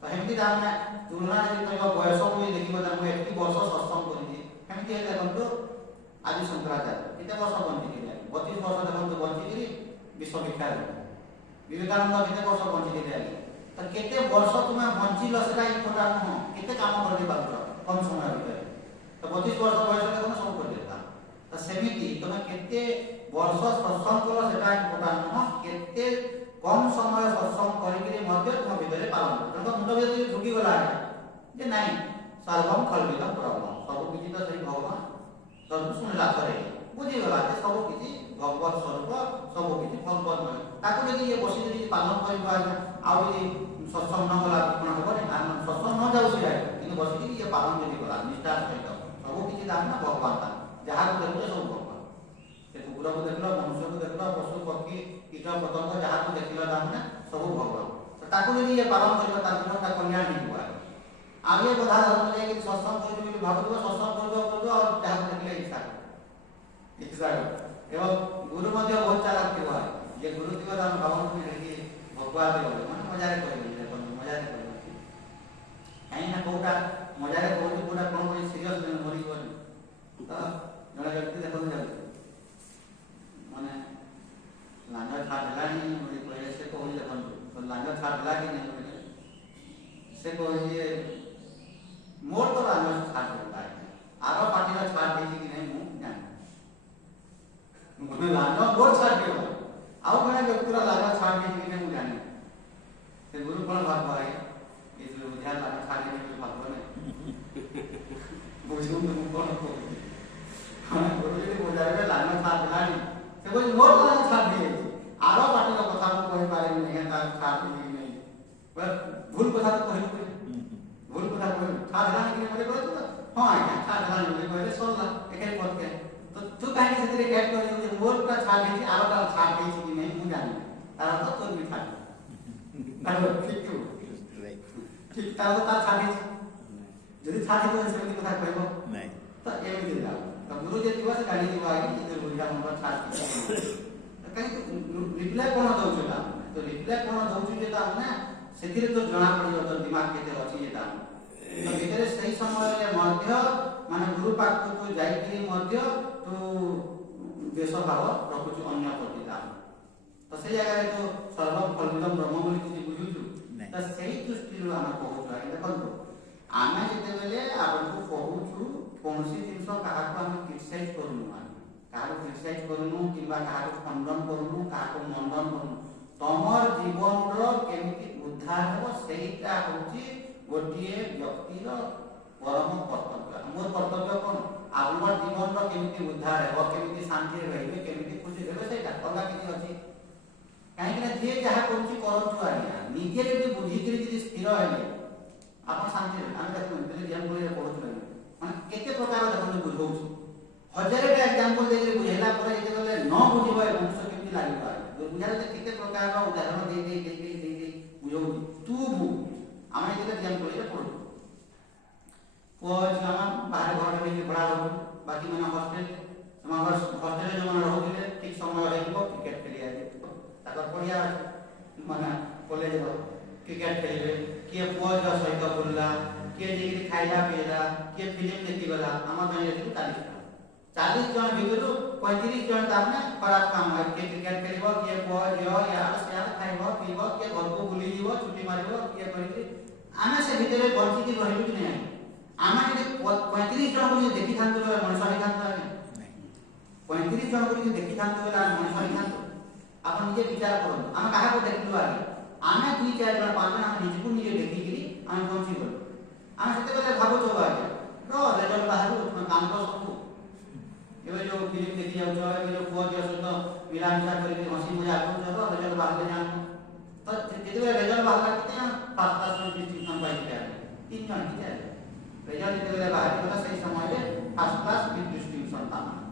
ତ ସେମିତି ତାମାନେ ତୁଳନା ଯଦି କହିବ ବୟସକୁ ବି ଦେଖିବ, ମୁଁ ଏତିକି ବର୍ଷ ସତ୍ସଙ୍ଗ କରିଛି, ସେମିତି ହେଲେ ଦେଖନ୍ତୁ ଆଜି ଶଙ୍କରାଚାର୍ଯ୍ୟ କେତେ ବର୍ଷ ବଞ୍ଚିଥିଲେ, 25 ବର୍ଷ ଦେଖନ୍ତୁ ବଞ୍ଚିକିରି ବିଶ୍ୱବିଖ୍ୟାତ। ବିବେକାନନ୍ଦ କେତେ ବର୍ଷ ବଞ୍ଚିଥିଲେ ଆଜ୍ଞା। ତ କେତେ ବର୍ଷ ତୁମେ ବଞ୍ଚିଲ ସେଟା ଇମ୍ପୋର୍ଟାଣ୍ଟ ନୁହଁ, କେତେ କାମ କରିପାରୁଛ କମ ସମୟ ଭିତରେ। ତ 25 ବର୍ଷ ବୟସ ଦେଖୁନ ସବୁ କରିଦେବା। ତ ସେମିତି ତମେ କେତେ ବର୍ଷ ସତ୍ସଙ୍ଗ କଲ ସେଟା ଇମ୍ପୋର୍ଟାଣ୍ଟ ନୁହଁ, କେତେ କମ ସମୟ ସତ୍ସଙ୍ଗ କରିକିରି ମଧ୍ୟ ତୁମ ଭିତରେ ପାଳନ କର। ତେଣୁ ମୁଣ୍ଡ ଭିତରେ ଢୁକିଗଲା ଯେ ନାଇଁ ସର୍ବମ୍ କଲ୍ବିଦଂ ବ୍ରହ୍ମ, ସବୁ କିଛି ତ ସେଇ ଭଗବାନ। ସବୁ ଶୁଣିଲା ପରେ ବୁଝିଗଲା ଯେ ସବୁ କିଛି ଭଗବତ ସ୍ୱରୂପ, ସବୁ କିଛି ଭଗବତମୟ। ତାକୁ ଯଦି ଇଏ ବସିକି ଯଦି ପାଳନ କରିବ ଆଜ୍ଞା, ଆଉ ଯଦି ସତ୍ସଙ୍ଗ ନ କଲା କ'ଣ ହେବନି? ସତ୍ସଙ୍ଗ ନ ଯାଉଛି ଆଜ୍ଞା, କିନ୍ତୁ ବସିକି ଇଏ ପାଳନ ଯଦି କଲା ନିଷ୍ଠାର ସହିତ, ସବୁ କିଛି ତାମାନେ ଭଗବାନ। ଯାହାକୁ ଦେଖୁଛ ସବୁ ଭଗବାନ। ସେ କୁକୁରକୁ ଦେଖିଲ, ମନୁଷ୍ୟକୁ ଦେଖିଲ, ପଶୁ ପକ୍ଷୀ କୀଟ ପତଙ୍ଗ ଯାହାକୁ ଦେଖିଲ ତାମାନେ ସବୁ ଭଗବାନ। ତାକୁ ଯଦି ଇଏ ପାଳନ କରିବ, ତାର ଜୀବନଟା କଲ୍ୟାଣ ହେଇଯିବ। ଆଉ ଇଏ କଥା ଧର୍ମ ଯାଇକି ସତ୍ସଙ୍ଗ କରିବି ବୋଲି ଭାବୁଥିବ, ସତ୍ସଙ୍ଗ କରୁଥିବ ଆଉ ଯାହାକୁ ଦେଖିଲେ ଇଚ୍ଛା ଏବଂ ଗୁରୁ ମଧ୍ୟ ବହୁତ ଚାଲାକ ଥିବ। ଯେ ଗୁରୁ ଥିବ ତାର ଭାବନ୍ତୁ ଭଗବାନ ଦେବ ମାନେ ମଜାରେ କହିବି ଦେଖନ୍ତୁ ମଜାରେ କହିବି କାହିଁକିନା କୋଉଟା ମଜାରେ କହୁଛି କୋଉଟା କ'ଣ କରି ସିରିୟସ୍ ମରିବନି ତ ଜଣେ ବ୍ୟକ୍ତି ଦେଖନ୍ତୁ ଯାଉଛି ମାନେ ଲାଞ୍ଜ ଛାଡ଼ ହେଲାଣି କହିଲେ ସେ କହୁଛି ଦେଖନ୍ତୁ ଲାଞ୍ଜ ଛାଡ଼ ହେଲା କି ନାହିଁ କହିଲେ ସେ କହୁଛି ଯେ ମୋର ତ ଲାଞ୍ଜ ଛାଡ଼ ହେଲା ଆର ପାଟିର ଛାଡ଼ ହେଇଛି କି ନାହିଁ ମୁଁ ଜାଣିନି ଲାଞ୍ଜ ମୋର ଛାଡ଼ ହେଇଗଲା ଆଉ ଜଣେ ବ୍ୟକ୍ତିର ଲାଞ୍ଜ ଛାଡ଼ ହେଇଛି କି ନାହିଁ ମୁଁ ଜାଣିନି ସେ ଗୁରୁ କ'ଣ ଭାବ ଆଜ୍ଞା ଏ ବୁଝା ଲାଞ୍ଜ ଛାଡ଼ ହେଇଛି ଭାବ ନାହିଁ ବୁଝୁନ୍ତୁ ମୁଁ କ'ଣ କହୁଛି ଗୁରୁ ଯଦି ବୁଝାଇବେ ଲାଞ୍ଜ ଛାଡ଼ ହେଲାଣି ସେ କହୁଛି ମୋର ଲାଞ୍ଜ ଛାଡ଼ ହେଇଯାଇଛି ଆର ପାଟିର କଥା ମୁଁ କହିପାରିବି ନାହିଁ ତାର ଛାଡ଼ ହେଇଛି କି ନାହିଁ ଭୁଲ କଥା ତ କହିବୁ ଭୁଲ କଥା କହିବୁ ଛାଡ଼ ହେଲାଣି କି ମୋତେ କହିଛୁ ତ ହଁ ଆଜ୍ଞା ଛାଡ଼ ହେଲାଣି ବୋଲି କହିଲେ ସରିଲା ଏକାଠି ପଡ଼କେ ତ ତୁ କାହିଁକି ସେଥିରେ ଏଡ୍ କରିବୁ ଯେ ମୋର ପୁରା ଛାଡ଼ ହେଇଛି ଆରଟା ଛାଡ଼ ହେଇଛି କି ନାହିଁ ମୁଁ ଜାଣିନି ତାର ତ ତୋର ବି ଛାଡ଼ ଠିକ ତାର ତ ତାର ଛାଡ଼ ହେଇଛି ଯଦି ଛାଡ଼ ହେଇଥିବ ସେମିତି କଥା କହିବ ନାଇଁ ତ ଏମିତି ଯାଉ ତ ଗୁରୁ ଯେ ଥିବ ସେ ଜାଣିଯିବ ଆଜ୍ଞା ଯେ ବୁଝା ମନର ଛାଡ଼ କାହିଁକି ରିପ୍ଲାଏ କ'ଣ ଦେଉଛୁ ଏଇଟା ତ ରିପ୍ଲାଏ କ'ଣ ଦେଉଛୁ ଯେଟା ମାନେ ସେଥିରେ ତ ଜଣା ପଡ଼ିବ ତ ଦିମାଗ କେତେ ଅଛି ଯେଟା ତ ଭିତରେ ସେଇ ସମୟରେ ମଧ୍ୟ ମାନେ ଗୁରୁ ପାଖକୁ ତୁ ଯାଇକିରି ମଧ୍ୟ ତୁ ଦେଶ ଭାବ ରଖୁଛୁ ଅନ୍ୟ ପ୍ରତି ତ ସେଇ ଜାଗାରେ ତୁ ସର୍ବଫଳିତ ବ୍ରହ୍ମ ବୋଲି କିଛି ବୁଝୁଛୁ ତ ସେଇ ଦୃଷ୍ଟିରୁ ଆମେ କହୁଛୁ ଆଜ୍ଞା ଦେଖନ୍ତୁ ଆମେ ଯେତେବେଳେ ଆପଣଙ୍କୁ କହୁଛୁ କୌଣସି ଜିନିଷ କାହାକୁ ଆମେ କ୍ରିଟିସାଇଜ କରୁନୁ କାହାକୁ କ୍ରିଟିସାଇଜ କରୁନୁ କିମ୍ବା କାହାକୁ ଖଣ୍ଡନ କରୁନୁ କାହାକୁ ମଣ୍ଡନ କରୁନୁ ତମର ଜୀବନର କେମିତି ଉଦ୍ଧାର ହେବ ସେଇଟା ହେଉଛି ଗୋଟିଏ ବ୍ୟକ୍ତିର ପରମ କର୍ତ୍ତବ୍ୟ ମୋର କର୍ତ୍ତବ୍ୟ କ'ଣ ଆପଣଙ୍କର ଜୀବନର କେମିତି ଉଦ୍ଧାର ହେବ କେମିତି ଶାନ୍ତିରେ ରହିବେ କେମିତି ଖୁସି ରହିବେ ସେଇଟା ଅଲଗା କିଛି ଅଛି କାହିଁକିନା ଯିଏ ଯାହା କରୁଛି କରନ୍ତୁ ଆଜ୍ଞା ନିଜେ ଯଦି ବୁଝିକିରି ଯଦି ସ୍ଥିର ହେଲେ ଆପଣ ଶାନ୍ତିରେ ଆମେ ଦେଖନ୍ତୁ ଏକ୍ଜାମ୍ପଲରେ ପଢ଼ୁଛୁ ମାନେ କେତେ ପ୍ରକାର ଦେଖନ୍ତୁ ବୁଝାଉଛି ହଜାରଟା ଏକ୍ଜାମ୍ପଲ ଦେଇକି ବୁଝେଇଲା ପରେ ଯେତେବେଳେ ନ ବୁଝିବ ଏ ମଣିଷ କେମିତି ଲାଗିବ ବୁଝାରେ କେତେ ପ୍ରକାରର ଉଦାହରଣ ଦେଇ ବୁଝାଉଛି ତୁ ଆମେ ଯେତେବେଳେ ଏକ୍ଜାମ୍ପଲରେ ପଢ଼ୁଛୁ ପୁଅ ଝିଅ ଆମେ ବାହାରେ ଘରେ ନେଇକି ଭଡ଼ା ରହୁଛୁ ବାକି ମାନେ ହଷ୍ଟେଲରେ ଯେଉଁମାନେ ରହୁଥିଲେ ଠିକ୍ ସମୟ ହେଇଯିବ କ୍ରିକେଟ ଖେଳି ଆସିବ ତାଙ୍କର ପଡ଼ିଆ ମାନେ କଲେଜର କ୍ରିକେଟ ଖେଳିବେ କିଏ ପୁଅ ଝିଅ ସହିତ ବୁଲିଲା କିଏ ଯାଇକି ଖାଇଲା ପିଇଲା କିଏ ଫିଲ୍ମ ଦେଖିଗଲା ଆମ ଜଣେ 40 ଜଣ ଭିତରୁ 35 ଜଣ ତାମାନେ ଖରାପ କାମ କିଏ କ୍ରିକେଟ ଖେଳିବ କିଏ ପୁଅ ଝିଅ ଇଆଡ଼େ ସିଆଡ଼େ ଖାଇବ ପିଇବ କିଏ ଘରକୁ ବୁଲିଯିବ ଛୁଟି ମାରିବ କିଏ କରିକି ଆମେ ସେ ଭିତରେ ବଞ୍ଚିକି ରହିବୁ କି ନାହିଁ ଆମେ ଯଦି 35 ଜଣଙ୍କୁ ଯଦି ଦେଖିଥାନ୍ତୁ ବୋଲେ ମଣିଷ ହେଇଥାନ୍ତୁ ଆଜ୍ଞା 35 ଜଣଙ୍କୁ ଯଦି ଦେଖିଥାନ୍ତୁ ବୋଲେ ଆମେ ମଣିଷ ହେଇଥାନ୍ତୁ ଆପଣ ନିଜେ ବିଚାର କରନ୍ତୁ ଆମେ କାହାକୁ ଦେଖିଲୁ ଆଜ୍ଞା ଆମେ 2-4 ଜଣ 5 ଜଣ ଆମେ ନିଜକୁ ନିଜେ ଦେଖିକିରି ଆମେ ବଞ୍ଚିଗଲୁ ଆମେ ସେତେବେଳେ ଭାବୁଛୁ ଆଜ୍ଞା ରେଜଲ୍ଟ ବାହାରୁ କାମ ତ ସବୁ ଏବେ ଯେଉଁ ଫିଲ୍ମ ଦେଖି ଯାଉଛ ଏବେ ଯେଉଁ ପୁଅ ଝିଅ ସହିତ ମିଳାମିଶା କରିକି ହସି ମଜା କରୁଛ ରେଜଲ୍ଟ ବାହାରିଲେ ଜାଣୁ ତ ଯେତେବେଳେ ରେଜଲ୍ଟ ବାହାରିଲା କେତେ ଜଣ ଫାର୍ଷ୍ଟ କ୍ଲାସ୍ ଡିଷ୍ଟିଂସନ୍ ପାଇଥିଲେ 3 ଜଣ କି 4 ରେଜଲ୍ଟ ଯେତେବେଳେ ବାହାରିଗଲା ସେଇ ସମୟରେ ଫାର୍ଷ୍ଟ କ୍ଲାସ୍ ୱିଥ୍ ଡିଷ୍ଟିଂସନ୍ ତାମାନେ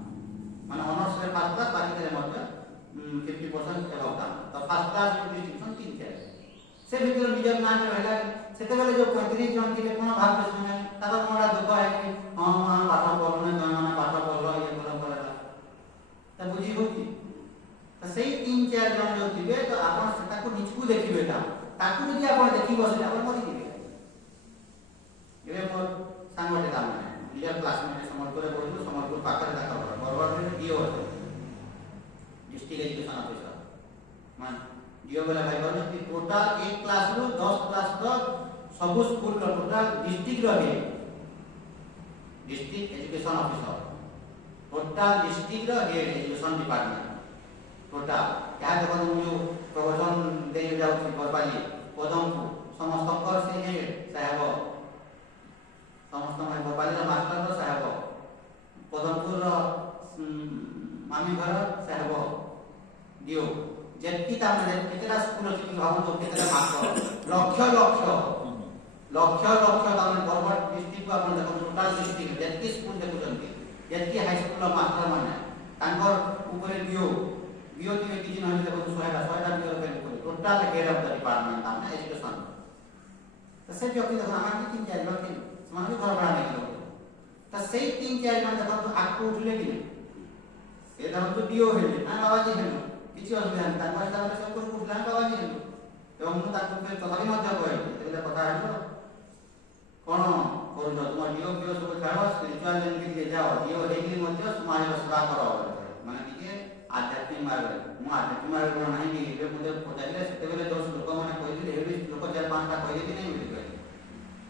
ମାନେ ଅନର୍ସରେ ଫାର୍ଷ୍ଟ କ୍ଲାସ୍ ବାକିରେ ମଧ୍ୟ 50% ଏଭବ ତାମାନେ ତ ଫାର୍ଷ୍ଟ କ୍ଲାସ୍ ୱିଥ୍ ଡିଷ୍ଟିଂସନ୍ 3-4 ସେ ଭିତରେ ନିଜର ନାଁ ରହିଲା ସେତେବେଳେ ଯେଉଁ 35 ଜଣ ଥିଲେ କ'ଣ ଭାବିଲେ ସେମାନେ ତାଙ୍କର ମନଟା ଦୁଃଖ ହେଇକି ହଁ ଆମେ ପାଠ ପଢ଼ୁନି ତମେମାନେ ପାଠ ପଢ଼ ଇଏ କର ପଳେଇଲା ତ ବୁଝି ହେଉଛି ତ ସେଇ 3-4 ଜଣ ଯେଉଁ ଥିବେ ତ ଆପଣ ତାକୁ ନିଜକୁ ଦେଖିବେ ତାକୁ ଯଦି ଆପଣ ଦେଖି ବସିଲେ ଆପଣ ମରିଯିବେ ଏବେ ମୋର ସାଙ୍ଗଟେ ତାମାନେ ନିଜର କ୍ଲାସମେଟ୍ ସମ୍ବଲପୁରରେ ପଢ଼ୁଛୁ ସମ୍ବଲପୁର ପାଖରେ ତାଙ୍କ ଘର ବରଗଡ଼ରେ ଡିଓ ଅଛି ଡିଷ୍ଟ୍ରିକ୍ଟ ଏଜୁକେସନ୍ ଅଫିସର ମାନେ ଡିଓ ବେলা ଭାଇ କହିଲେ ଟୋଟାଲ 1 କ୍ଲାସରୁ 10 କ୍ଲାସର ସବୁ ସ୍କୁଲର ଟୋଟାଲ ଡିଷ୍ଟ୍ରିକ୍ଟର head district education officer total district head education department total क्या देखो जो प्रवचन दे जाउछि बरपाली पदमपुर समस्त से हेड साहेब समस्त बरपाली मास्टर साहेब पदमपुर मामी घर साहेब दियो जेति तामे केतेटा स्कूल अछि भाबो तो केतेटा मास्टर लक्ष लक्ष लक्ष लक्ष तामे बरगढ़ डिस्ट्रिक्ट को अपन देखो टोटल डिस्ट्रिक्ट जेति स्कूल देखुचंती जेति हाई स्कूल मास्टर माने तांकर ऊपर दियो दियो दियो कि न देखो 100टा दियो total head of the department Tame education तो से व्यक्ति देखो हम कि 3-4 लोग थे समान भी घर बड़ा नहीं लोग तो से 3-4 जन देखो आकु उठले कि से देखो तो दियो हेले ना बाबा जी हेलो किछि असुविधा नहीं तांकर हिसाब से सब कुछ उठला बाबा जी हेलो तो ଏବଂ ମୁଁ ତାକୁ ତଥାପି ମଧ୍ୟ କହିଲି ଯେତେବେଳେ କଥା ହେବ କ'ଣ କରୁଛ ତୁମ ଝିଅ ଫିଅ ସବୁ ଛାଡ଼ ସ୍ପିରିଚୁଆଲ ଯେମିତି ଟିକେ ଯାଅ ଝିଅ ହେଇକି ମଧ୍ୟ ସମାଜର ସେବା କର ମାନେ ଟିକେ ଆଧ୍ୟାତ୍ମିକ ମାର୍ଗରେ ମୁଁ ଆଧ୍ୟାତ୍ମିକ ମାର୍ଗରେ ନାହିଁ ଏବେ ମୋତେ ପଚାରିଲେ ସେତେବେଳେ ଯେଉଁ ଶ୍ଲୋକମାନେ କହିଥିଲେ ଏବେ ଶ୍ଲୋକ 4-5ଟା କହିଦେବି ନାହିଁ ବୋଲି କହିଲେ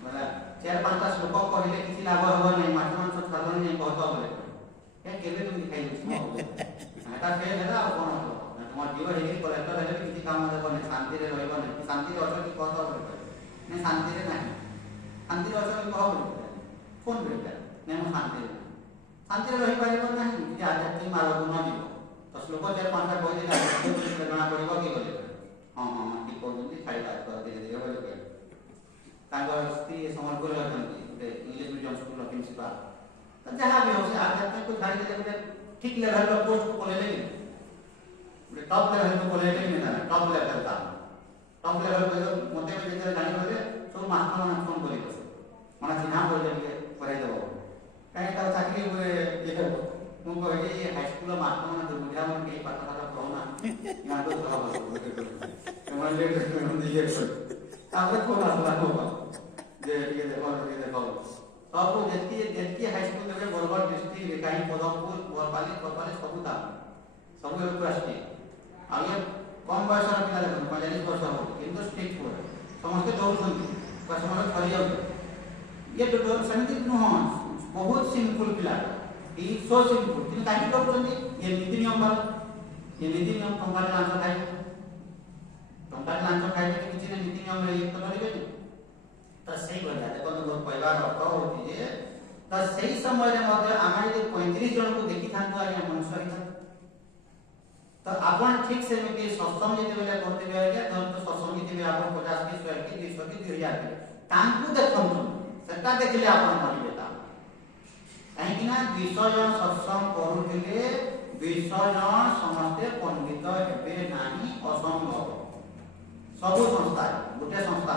ବୋଲେ 4-5ଟା ଶ୍ଲୋକ କହିଲେ କିଛି ଲାଭ ହେବ ନାହିଁ ମାଛ ମାଂସ ଛାଡ଼ିବନି ନାହିଁ କହତ ବୋଲେ କେବେ ତୁମେ ଖାଇଦେଉଛି ଏଇଟା ସେ ହେଲା ଆଉ କ'ଣ ହେବ ତୁମ ଝିଅ ହେଇକି କଲେକ୍ଟର ହେଲେ ବି କିଛି କାମ ଦେବନି ଶାନ୍ତିରେ ରହିବନି ଶାନ୍ତିରେ ଅଛ କି କହତ ବୋଲି କହିଲେ ନାଇଁ ଶାନ୍ତିରେ ନାହିଁ ଶାନ୍ତିରେ ଅଛ କି କହ ବୋଲି ଫୋନ୍ କରିବେ ନାଇଁ ମୁଁ ଶାନ୍ତିରେ ନାହିଁ ଶାନ୍ତିରେ ରହିପାରିବ ନାହିଁ ଯଦି ଆଧ୍ୟାତ୍ମିକ ମାର୍ଗକୁ ନ ଯିବ ତ ଶ୍ଲୋକ 4-5ଟା କହିଦେଲେ ଜଣା ପଡ଼ିବ କି ବୋଲି ହଁ ହଁ ଠିକ୍ କହୁଛନ୍ତି ଛାଡ଼ିବା ଧୀରେ ଧୀରେ ବୋଲି କହିଲେ ତାଙ୍କର ସ୍ତ୍ରୀ ସମ୍ବଲପୁରରେ ଅଛନ୍ତି ଗୋଟେ ଇଂଲିଶ ମିଡ଼ିୟମ ସ୍କୁଲର ପ୍ରିନ୍ସିପାଲ ତ ଯାହା ବି ହଉ ସେ ଆଧ୍ୟାତ୍ମିକକୁ ଛାଡ଼ିଦେଲେ ଗୋଟେ ଠିକ୍ ଲେଭେଲର ପୋଷ୍ଟକୁ ପଳେଇଲେ କି ଗୋଟେ ଟପ୍ ଲେଭେଲକୁ ପଳେଇଲେ କି ନା ଟପ୍ ଲେଭେଲ ଟପ୍ ଲେଭେଲ କହିଲେ ମୋତେ ବି ଯେତେବେଳେ ଜାଣିଗଲେ ସବୁ ମାଷ୍ଟରମାନେ ଫୋନ୍ କରି ବସେ ମାନେ ଚିହ୍ନା ପଡ଼ିଲେ ଟିକେ କରେଇଦେବ କାହିଁକି ତାର ଚାକିରି ଉପରେ ଇଏ ହେବ ମୁଁ କହିଲି ହାଇସ୍କୁଲର ମାଷ୍ଟରମାନେ ଦୁର୍ବୁଝା ମାନେ କେହି ପାଠ ପଢ଼ଉନାହାନ୍ତି ତାପରେ ଫୋନ୍ ଆସିଲା ଯେ ଟିକେ ଦେଖ ସବୁ ଯେତିକି ହାଇସ୍କୁଲ ଦେବେ ବରଗଡ଼ ଡିଷ୍ଟ୍ରିକ୍ଟରେ କାହିଁ ପଦମପୁର ବରପାଲି ସବୁ ଦାମ ସବୁ ଏବେ ପୁରା ଷ୍ଟ୍ରିକ୍ଟ ଆଉ ଇଏ କମ୍ ବୟସର ପିଲା ଦେଖନ୍ତୁ 45 ବର୍ଷ ହେବ କିନ୍ତୁ ଷ୍ଟ୍ରିକ୍ଟ ପୁରା ସମସ୍ତେ ଡରୁଛନ୍ତି ସମସ୍ତେ ଥରି ଯାଉଛନ୍ତି ଇଏ ସେମିତି ନୁହଁ ବହୁତ ସିମ୍ପଲ ପିଲା ସୋ ସିମ୍ପଲ କିନ୍ତୁ କାହିଁକି ଡରୁଛନ୍ତି ଇଏ ନୀତି ନିୟମ ଟଙ୍କାରେ ଲାଞ୍ଚ ଖାଇବେ କିଛି ନା ନୀତି ନିୟମରେ ଇଏ ତ ଡରିବେନି ତ ସେଇଭଳିଆ ଦେଖନ୍ତୁ ମୋର କହିବାର ଅର୍ଥ ହେଉଛି ଯେ ତ ସେଇ ସମୟରେ ମଧ୍ୟ ଆମେ ଯଦି 35 ଜଣଙ୍କୁ ଦେଖିଥାନ୍ତୁ ଆଜ୍ଞା ମଣିଷ ହେଇଥାନ୍ତୁ ତ ଆପଣ ଠିକ୍ ସେମିତି ସତ୍ସଙ୍ଗ ଯେତେବେଳେ କରୁଥିବେ ଆଜ୍ଞା ଧରନ୍ତୁ ସତ୍ସଙ୍ଗ ଥିବେ ଆପଣ 50 କି 100 କି 200 କି 2000 ଥିବେ ତାଙ୍କୁ ଦେଖନ୍ତୁ ସେଟା ଦେଖିଲେ ଆପଣ ମରିବେ କାହିଁକି ନା 200 ଜଣ ସତ୍ସଙ୍ଗ କରୁଥିଲେ 200 ଜଣ ସମସ୍ତେ ପଣ୍ଡିତ ହେବେ ନାହିଁ ଅସମ୍ଭବ ସବୁ ସଂସ୍ଥା ଗୋଟେ ସଂସ୍ଥା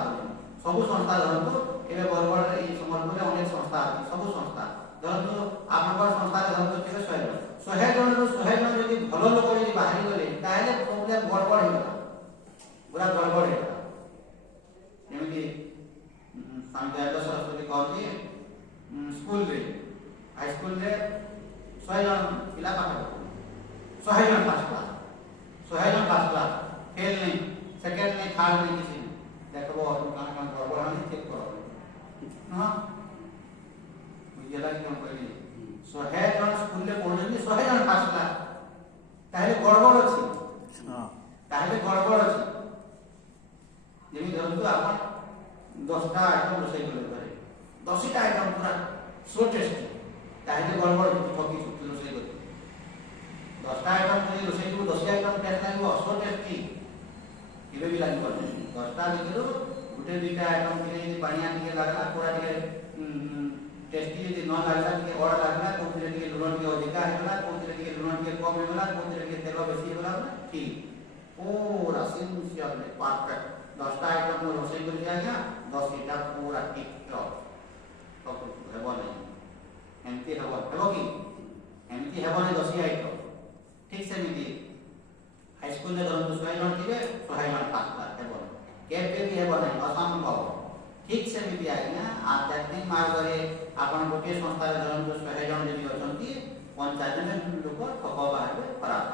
ସବୁ ସଂସ୍ଥା ଧରନ୍ତୁ ଏବେ ବରଗଡ଼ରେ ଏଇ ସମ୍ବଲପୁରରେ ଅନେକ ସଂସ୍ଥା ଅଛି ସବୁ ସଂସ୍ଥା ଧରନ୍ତୁ ଆପଣଙ୍କର ସଂସ୍ଥାରେ ଧରନ୍ତୁ ଥିବେ 100 ଜଣରୁ 100 ଜଣ ଯଦି ଭଲ ଲୋକ ଯଦି ବାହାରିଗଲେ ତାହେଲେ ପ୍ରୋବ୍ଲେମ ଗଡ଼ବଡ଼ ହେଇଗଲା ପୁରା ଗଡ଼ବଡ଼ ହେଇଗଲା ଯେମିତି ସ୍ୱାମୀ ଦୟାନନ୍ଦ ସରସ୍ୱତୀ କହୁଛି ସ୍କୁଲରେ ହାଇସ୍କୁଲରେ 100 ଜଣ ପିଲା ପାଠ ପଢ଼ୁଛନ୍ତି 100 ଜଣ ପାସ୍ କ୍ଲାସ୍ ଫେଲ୍ ନାହିଁ ସେକେଣ୍ଡ ନାହିଁ ଥାର୍ଡ ନାହିଁ କିଛି ନାହିଁ ଦେଖବ କାଣା ଗଡ଼ବଡ଼ ଆଣି ଚେକ୍ କର ହଁ ବୁଝିଲା କି କ'ଣ କହିଲି 100 ଜଣ ସ୍କୁଲରେ ପଢ଼ୁଛନ୍ତି 100 ଜଣ ପାସ୍ କ୍ଲାସ୍ ତାହେଲେ ଗଡ଼ବଡ଼ ଅଛି ଯେମିତି ଧରନ୍ତୁ ଆପଣ 10ଟା ଆଇଟମ୍ ରୋଷେଇ କଲେ ଘରେ 10ଟା ଆଇଟମ୍ ପୁରା ସୋ ଟେଷ୍ଟି ତାହେଲେ ଗଡ଼ବଡ଼ ଠକି ରୋଷେଇ କରି 10ଟା ଆଇଟମ୍ ଯଦି ରୋଷେଇ କରୁ 10 ଆଇଟମ୍ ଟେଷ୍ଟ ଲାଗିବ ସୋ ଟେଷ୍ଟି କେବେ ବି ଲାଗିବନି 10ଟା ଭିତରୁ ଗୋଟେ 2ଟା ଆଇଟମ୍ ଟିକେ ଯଦି ପାଣିଆ ଟିକେ ଲାଗିଲା ପୁରା ଟିକେ ଟେଷ୍ଟି ଯଦି ନ ଲାଗିଲା ଟିକେ ଅଡ଼ ଲାଗିଲା କେଉଁଥିରେ ଟିକେ ଲୁଣ ଟିକେ ଅଧିକା ହେଇଗଲା କେଉଁଥିରେ ଟିକେ ଲୁଣ ଟିକେ କମ୍ ହେଇଗଲା କେଉଁଥିରେ ଟିକେ ତେଲ ବେଶୀ ହେଇଗଲା ଠିକ୍ ପୁରା ସିନ୍ସିୟର ପରଫେକ୍ଟ 10ଟା ଆଇଟମ୍ ମୁଁ ରୋଷେଇ କରିଛି ଆଜ୍ଞା 10ଟା ପୁରା ଠିକ୍ ହେବ ନାହିଁ ଏମିତି ହେବ କି ଏମିତି ହେବନି 10 ଆଇଟମ୍ ଠିକ୍ ସେମିତି ହାଇସ୍କୁଲରେ ଧରନ୍ତୁ 100 ଜଣ ଥିବେ 100 ଜଣ ପାସ୍ କ୍ଲାସ୍ ହେବନି କେବେ ବି ହେବ ନାହିଁ ଅସମ୍ଭବ ଠିକ୍ ସେମିତି ଆଜ୍ଞା ଆଧ୍ୟାତ୍ମିକ ମାର୍ଗରେ ଆପଣ ଗୋଟିଏ ସଂସ୍ଥାରେ ଧରନ୍ତୁ 100 ଜଣ ଯଦି ଅଛନ୍ତି 95 ଲୋକ ଠକ ବାହାରିବେ ଖରାପ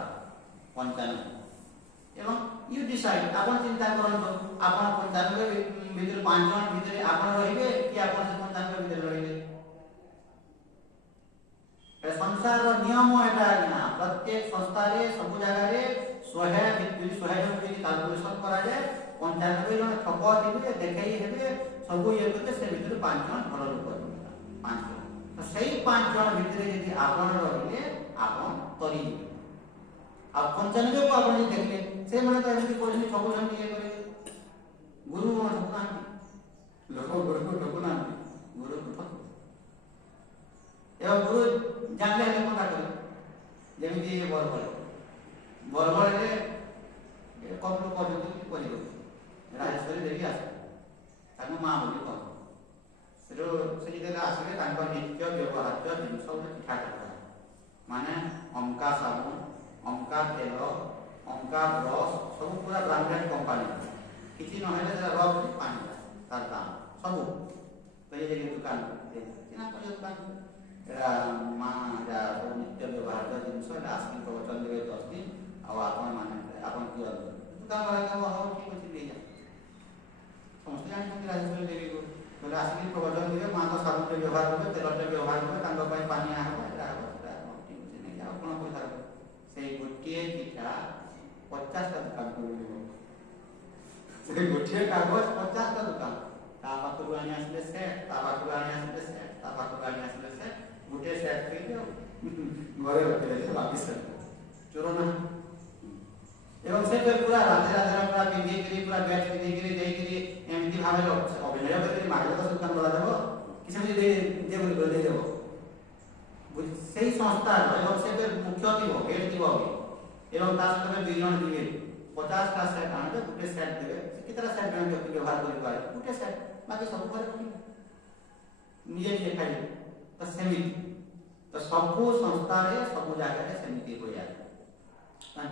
95 ଏବଂ ୟୁ ଡିସାଇଡ୍ ଆପଣ ଚିନ୍ତା କରନ୍ତୁ ଆପଣ 95 ଭିତରୁ 5 ଜଣ ଭିତରେ ଆପଣ ରହିବେ କି ଆପଣ 95 ଭିତରେ ରହିବେ ସଂସାରର ନିୟମ ଏଟା ଆଜ୍ଞା ପ୍ରତ୍ୟେକ ସଂସ୍ଥାରେ ସବୁ ଜାଗାରେ 100 ଜଣ ଯଦି କାଲକୁଲେସନ କରାଯାଏ 95 ଜଣ ଠକ ଥିବେ ଦେଖେଇ ହେବେ ସବୁ ଇଏ କରିବେ ସେ ଭିତରୁ 5 ଜଣ ଭଲ ଲୋକ ଥିବେ 5 ଜଣ ତ ସେଇ 5 ଜଣ ଭିତରେ ଯଦି ଆପଣ ରହିଲେ ଆପଣ ତରିଯିବେ ଆଉ 95 କୁ ଆପଣ ଯଦି ଦେଖିଲେ ସେମାନେ ତ ଏମିତି କରୁଛନ୍ତି ଠକୁଛନ୍ତି ଇଏ କରିବେ ଗୁରୁ ଠକୁନାହାନ୍ତି ଗୁରୁକୁ ଠକୁନାହାନ୍ତି ଗୁରୁକୁ ଠକୁ ଏବଂ ଗୁରୁ ଜାଣିଲେ ହେଲେ କ'ଣ କରିବେ ଯେମିତି ବରଗଡ଼ରେ କମ୍ ଲୋକ ଅଛନ୍ତି କରିବ ରାଜେଶ୍ୱରୀ ଦେବୀ ଆସେ ତାଙ୍କୁ ମା ବୋଲି କହ ସେଠୁ ସେ ଯେତେବେଳେ ଆସିଲେ ତାଙ୍କ ନିତ୍ୟ ବ୍ୟବହାର୍ଯ୍ୟ ଜିନିଷ ଗୋଟେ ଚିଠା କରିଥାଏ ମାନେ ଅମକା ସାବୁନ ଅମକା ତେଲ ଅମକା ବ୍ରସ୍ ସବୁ ପୁରା ବ୍ରାଣ୍ଡେଡ୍ କମ୍ପାନୀ किसी नहले से रब पानी तार दाम सब तो ये दुकान किना कोई दुकान एरा मां एरा सब नित्य व्यवहार जिनस आसिक प्रवचन देवे 10 दिन आ आपण माने आपण की दुकान वाला का हो ठीक अछि ले जा समस्त जान राजेश्वरी देवी को बोले आसिक प्रवचन देवे मां तो साबुन व्यवहार करबे तेल व्यवहार करबे तांको पाई पानी आबो एरा ठीक अछि नै जा आपण पैसा से गोटिए टीका 50 टा दुकान करबो से गोटिए कागज 50 टा दुकान ता पाखरु आनी आसले सेट ता पाखरु आनी आसले सेट ता पाखरु आनी आसले सेट गोटे सेट कई दे घरे रखले से वापस कर चोर ना एवं से पूरा राधे राधे पूरा पिंदी गिरी पूरा बैठ पिंदी गिरी दे गिरी एमती भाबे अभिनय करके मागे तो दुकान बड़ा देबो किसी में दे बोल दे देबो सेही संस्था एवं से मुख्य दिबो हेड दिबो एवं ता सहित दुई जन दिबे 50 टा सेट आने गोटे सेट देबे कितना सेट व्यवहार करि पारे गोटे सेट बाकी सब घरे रखि निजे निजे खाइ तो सेमिति तो सबको संस्था रे सब जगह रे सेमिति हो जाय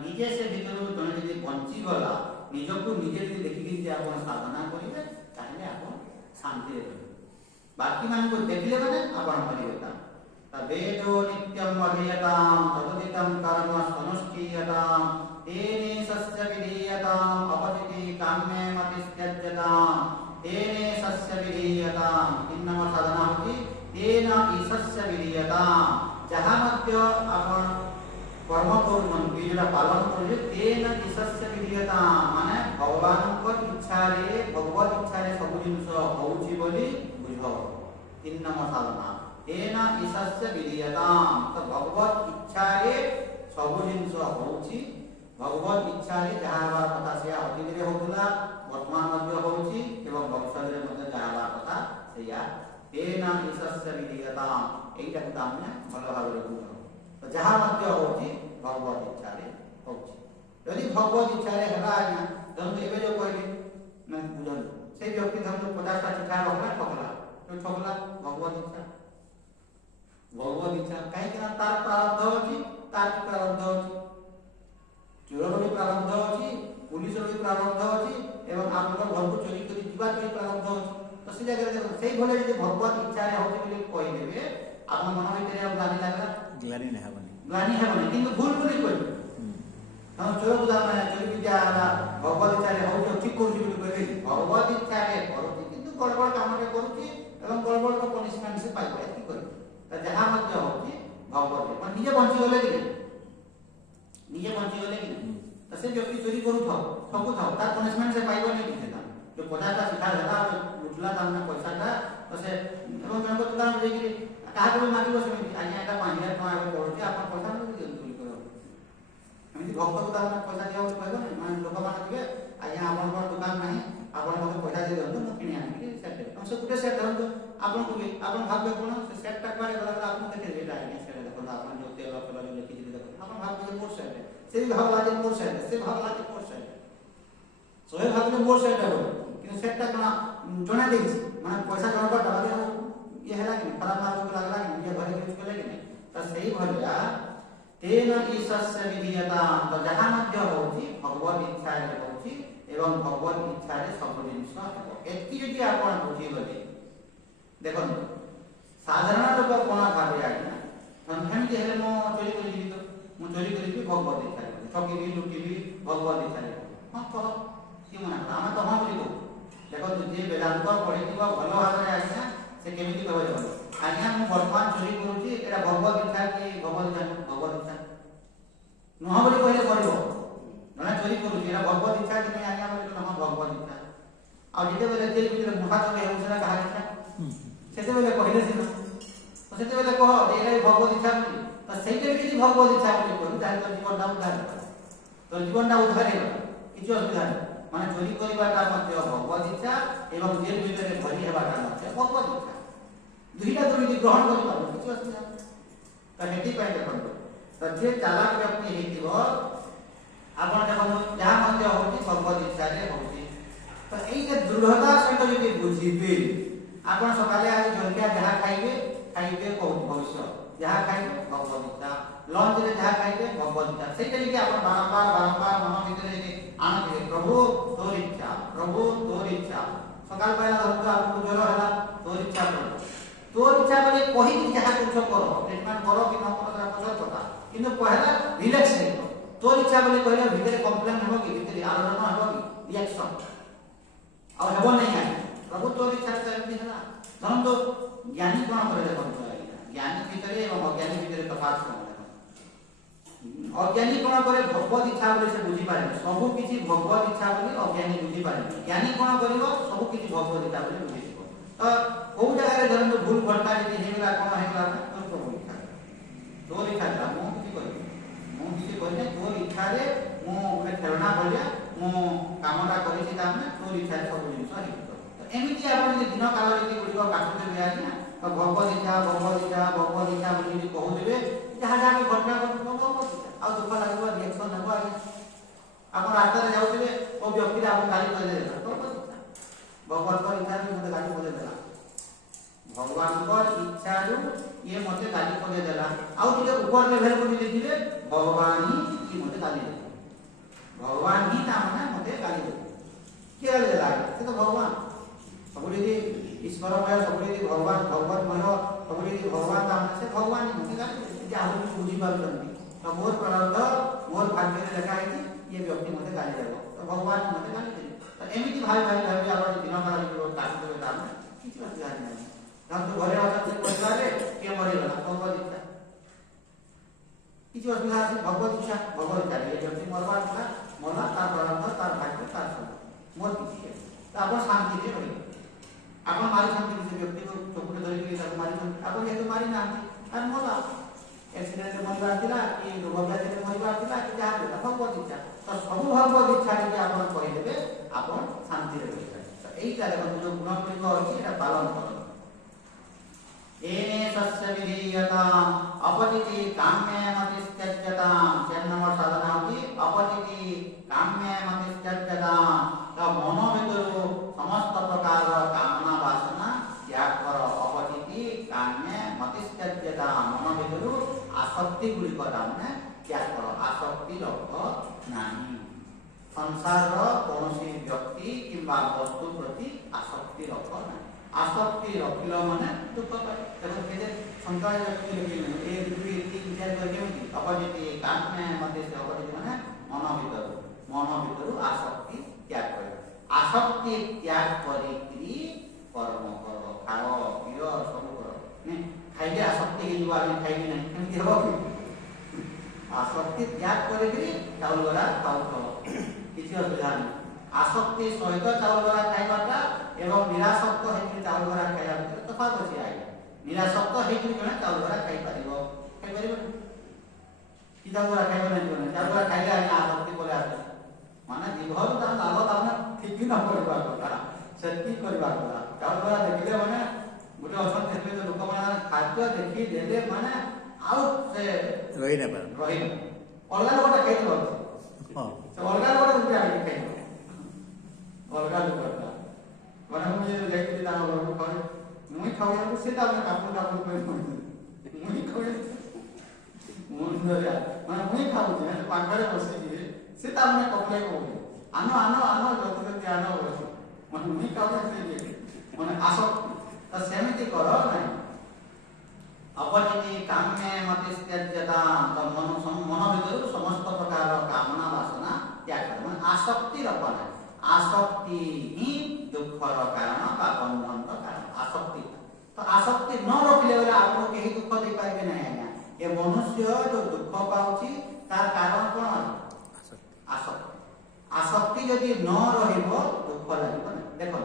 निजे से भीतर जने यदि बंची गला निजको निजे यदि देखि कि जे आपण साधना करिवे ताहले आपण शांति रे बाकी मान को देखले माने आपण मरिवे ता वेदो नित्यम अधीयताम तदुदितम कर्म अनुष्ठीयताम तेने सस्य विधीयताम अपचिति काम्ये मतिस्त्यज्यताम तेने सस्य विधीयताम इन्नम साधना होती तेन ईशस्य विधीयताम जहाँ मध्य आपण कर्म करूमन बीजरा पालन करे तेन ईशस्य विधीयताम माने भगवान को इच्छा रे भगवत इच्छा रे सब जिंस होउची बोली बुझो इन्नम साधना तेन ईशस्य विधीयताम तो भगवत इच्छा रे सब जिंस होउची भगवत इच्छा रे जहाँ हवा कथा से अतीत रे होतला वर्तमान मध्य होउची एवं भविष्य रे मध्य जहाँ हवा कथा सेया तेन ईशस्य विधीयताम एटा को तामने भल भाव रे बुझो तो जहाँ मध्य होउची भगवत इच्छा रे होउची यदि भगवत इच्छा रे हला आज्ञा धन एबे जो कहली न बुझल से व्यक्ति धन 50 टा चिठा रखला ठकला तो ठकला भगवत इच्छा कहीं तार प्रारब्ध अछि तार प्रारब्ध अछि चोर भी प्रारब्ध अछि पुलिस भी प्रारब्ध अछि एवं आप घर को चोरी करी जीवा भी प्रारब्ध अछि तो से जगह देखो सेही भले जे भगवत इच्छा रे होते बोली कहि देबे आपन मन भीतर अब ग्लानि लागला ग्लानि हेबनी किंतु भूल बोली कहि हम चोर बुझा माने चोरी विद्या भगवत इच्छा रे होते ठीक करू बोली कहि भगवत इच्छा रे करूती किंतु गड़बड़ काम रे करूती एवं गड़बड़ को पनिशमेंट से पाइ पाए की करी जहाँ मध्य होती भगवत मन निजे बंची गले कि तो से व्यक्ति चोरी करू था ठकू था तार पनिशमेंट से पाइबो नहीं किसे जो 50 टा सिखा देला लुटला दामना पैसा का तो से एवं जन को दुकान में जेकी कहा को मागी बस में आज्ञा का 5000 टका आबे पड़ुची आपन पैसा नहीं चोरी करो एमती भक्त को दामना पैसा दिया हो कहबो नहीं मान लोक मान दिबे आज्ञा आपन को दुकान नहीं आपन मते पैसा दे दंतु मु किनि आनि सेट हम से गुटे सेट दंतु आपन को भी आपन भाबे कोन से सेट टा करे गला आपन देखे बेटा आज्ञा सेट देखो आपन जो तेल वाला जो लिखि दे देखो आपन भाबे मोर सेट से भाबला जे मोर सेट से भाबला जे मोर सेट सोहे भाबले मोर सेट हो कि सेट टा कोना जणा देछि माने पैसा जणा पर दबा ये हला कि खराब मार्ग को लागला कि ये घरे यूज करे कि नहीं तो सही भलिया तेन ईशस्य विधीयता तो जहां मध्य होछि भगवत इच्छा रे होछि एवं भगवत इच्छा रे सब जिंस हो एति जति आपण बुझि गले देखो साधारण लोक कोना भाबे आज्ञा संधान के हेले मो चोरी करि दिबी तो मो चोरी करि भी भगवत इच्छा रे ठकी भी लुटी भी भगवत इच्छा रे हां कह कि मना हम तो हां बोली देखो जे वेदांत पढ़ि दिबा भलो भाबे आज्ञा से केमिति कहबे देखो आज्ञा मो वर्तमान चोरी करूची एटा भगवत इच्छा कि भगवत इच्छा नह बोली कहले करबो ना चोरी करूची एटा भगवत इच्छा कि नहीं आज्ञा बोली ना भगवत इच्छा आ जेते बेले जेल भीतर मुखा चोरी हेउछला कहा इच्छा सेते बेले कहले सिना तो सेते बेले कह एटा भगवत इच्छा बोली तो सेते भी भगवत इच्छा बोली करू तार जीवन ना उद्धार तो जीवन ना उद्धार हे किछ असुविधा नहीं माने चोरी करिबाटा मध्य भगवत इच्छा एवं जेल भीतर भरी हेबाटा मध्य भगवत इच्छा दुईटा दुईटी ग्रहण करि पाबो किछ असुविधा तो हेती पाइ देखो तो जे चालाक व्यक्ति हेतिबो आपण देखो जहाँ मध्य होती भगवत इच्छा रे होती तो एई जे दृढ़ता सहित यदि बुझिबे आपण सकाले आज जलखिया जहाँ खाइबे को भविष्य जहाँ खाइबे भगवत इच्छा लंच रे जहाँ खाइबे भगवत इच्छा सेटा जे आपण बारंबार मन भीतर जे आनते प्रभु तोर इच्छा प्रभु सकाल पहला धरतो आपको ज्वर होला तोर इच्छा करो तोर इच्छा बोले कहि कि जहा कुछ करो ट्रीटमेंट करो कि न करो तारा पछर कथा किंतु पहला रिलैक्स हे तोर इच्छा बोले कहले भीतर कंप्लेन हो कि भीतर आलोचना हो कि रिएक्शन और हेबो नहीं है प्रभु तोर इच्छा से एमती हला धरम तो ज्ञानी कोन करे देखो ज्ञानी भीतर एवं अज्ञानी भीतर तफात कोन अज्ञानी कोन करे भगवत इच्छा बोले से बुझी पारे सब किछि भगवत इच्छा बोले अज्ञानी बुझी पारे ज्ञानी कोन करिवो सब किछि भगवत इच्छा बोले बुझी जिवो तो कोउ जगह रे धरन भूल भटका यदि हेगला कोन हेगला तो प्रभु इच्छा तो इच्छा था मो किछि करिने तो इच्छा रे मो के प्रेरणा बोले मो कामना करिछि तामे तो इच्छा रे सब जिंस हेतो तो एमिति आपण जे दिन काल रे गुडिको काटते बिया ना तो भगवत इच्छा बोली कहू देबे जहा जहा घटना आ दुख लागो रिएक्शन हो आगे आप रास्ता रे जाउथिबे ओ व्यक्ति आप गाली कर देला तो भगवान को इच्छा रे मते गाली कर देला भगवान को इच्छा रु ये मते गाली कर देला आ जे ऊपर लेवल को देखिबे भगवान ही मते गाली दे भगवान ही ता माने मते गाली दे के गाली देला से तो भगवान सबुरी ईश्वर मय सबुरी भगवान मय सबुरी भगवान ता माने से भगवान ही मते गाली दे जे हम बुझी पारछन तो मोर प्रारब्ध मोर भाग्य रे लिखा है ये व्यक्ति मते गाली देबो तो भगवान मते गाली दे तो एमिति भाई आपण दिन काल रे काट देबे दाम किछ बात गाली नहीं हम तो घरे वाला से परिवार रे के मरे गला भगवत इच्छा किछ असुविधा আছে भगवत इच्छा ये व्यक्ति मरवा था मोला तार प्रारब्ध तार भाग्य तार सब मोर किछ तो आपण शांति रे रही आपण मारी शांति से व्यक्ति को चोकुटे धरि के तार मारी आपण ये तो मारी ना और मोला एक्सीडेंट में मरवा थिला कि रोग व्याधि में मरवा थिला कि जा भगवत इच्छा तो सब भगवत इच्छा के आपण कहि देबे आपण शांति रे रहिबे तो एई तारे जो गुण प्रयोग अछि एटा पालन करो एने सस्य विधीयता अपतिति काम्ये मतिस्त्यज्यता 4 नंबर साधना होती अपतिति काम्ये मतिस्त्यज्यता तो मन भितरु समस्त प्रकार कामना वासना त्याग करो अपतिति काम्ये मतिस्त्यज्यता मन भितरु आसक्ति गुडी करने त्याग करो आसक्ति रख नाही संसार कोनोसी व्यक्ति किंबा वस्तु प्रति आसक्ति रख नाही आसक्ति रखिलो माने दुख पाए तब के संसार व्यक्ति लेकिन 1 2 3 4 करके मिति अपजिति काम्ये मते से अपजिति माने मन भितरु आसक्ति त्याग करे आसक्ति त्याग करी कर्म करो खाओ पियो सब करो ने खाइले आसक्ति के जुआ में खाइले नहीं केमति हो आसक्ति त्याग करी चाउल बरा खाओ किछि असुविधा नहीं आसक्ति सहित चाउल बरा खाइबाटा एवं निरासक्त हेकि चाउल बरा खाइबा तफात अछि आइ निरासक्त हेकि कोन चाउल बरा खाइ परिबो कि चाउल बरा खाइबो नै कोन चाउल बरा खाइले आइ आसक्ति परे आसे माने जीवन ता लाभ ताने ठीक न करबा କଥା सेति करबा କଥା चाउल बरा देखिले माने गुटे असन देखले तो लोक माने खाद्य देखि देले माने आउ से रही न अलगा लोकटा खाइ दो हां से अलगा लोकटा रुपया खाइ अलगा लोकटा माने मुझे जाइति ता घर पर मुई खाऊ से ता कापू पे मुई खाऊ मुंडया माने मुई खाऊ जे पाखरे बसी जे से ता माने कपले को आनो जति आनो माने मुई खाऊ से जे माने आसक्ति तो सेमिति करो नहीं अपजिति काम्ये मतिस्त्यज्यता तो मन भितर समस्त प्रकार कामना वासना त्याग कर माने आसक्ति रखना आसक्ति ही दुखर कारण बा बंधन कारण आसक्ति तो आसक्ति न रखले बेला आपको केही दुख दे पाइबे नहीं आज्ञा ये मनुष्य जो दुख पाउची तार कारण कोन आसक्ति आसक्ति यदि न रहिबो दुख लागिबो देखो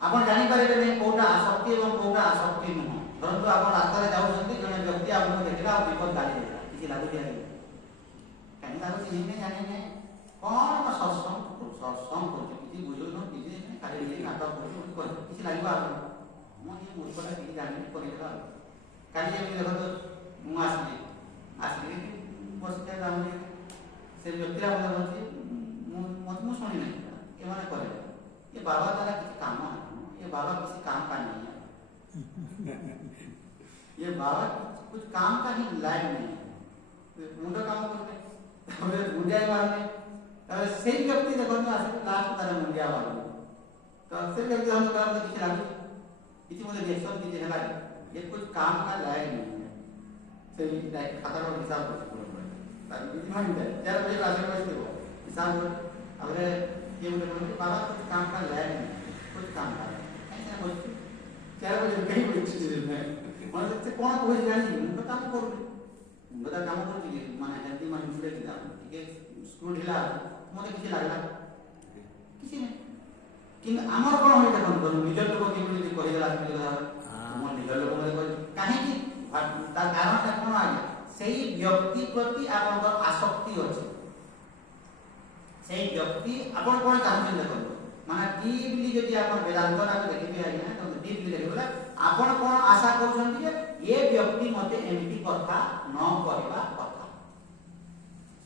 आपण जानि पारिबे नै कोटा आसक्ति एवं कोटा आसक्ति नुह परंतु आपण रास्ता रे जाउछन्ती जने व्यक्ति आपन देखला विपद गाली देला किछि लागु दिया कानी लागु छि नै जानि नै कोन सत्संग को किछि बुझो न किछि खाली ये नाटक को किछि लागबा मो ये मूर्खटा किछि जानि करिला काली ये देखो तो मु आसली बसते जाउनी से व्यक्ति रा बोलछि मु सुनि नै ए माने करे ये बाबा तारा किछि काम है ये बाबा किसी काम का नहीं है ये बाबा कुछ काम का ही लायक नहीं है मुंडा काम करते मुंडिया मारने से व्यक्ति देखो ना आसे लास्ट तारा मुंडिया मारने तो फिर कभी हम काम में किसी लागू किसी मुझे रिएक्शन कीजिए है लागे ये कुछ काम का लायक नहीं है फिर लाइक खाता का हिसाब करते हैं ताकि किसी मान जाए चार बजे क्लास में बैठते हो हिसाब अगर ये बोले बाबा कुछ काम का लायक नहीं कुछ काम का ऐसा बोलते चार बजे कहीं कोई चीज नहीं मतलब से कौन कोई जानी उनका काम करो उनका काम करो जी माने हेल्दी मान जुड़े की दाम ठीक है स्कूल ढिला मुझे किसी लागला किसी नहीं कि आमर कोन होई देखन निजर लोग के बोली कहि देला हम निजर लोग मले कहि काहे कि ता कारण कोन आ गया सेही व्यक्ति प्रति आपन आसक्ति अछि सेही व्यक्ति आपन कोन चाहछन देखन माने डीपली जदि आपन वेदांत ना देखिबे आइना तो डीपली देखबला आपन कोन आशा करछन जे ये व्यक्ति मते एमपी कथा न कहबा कथा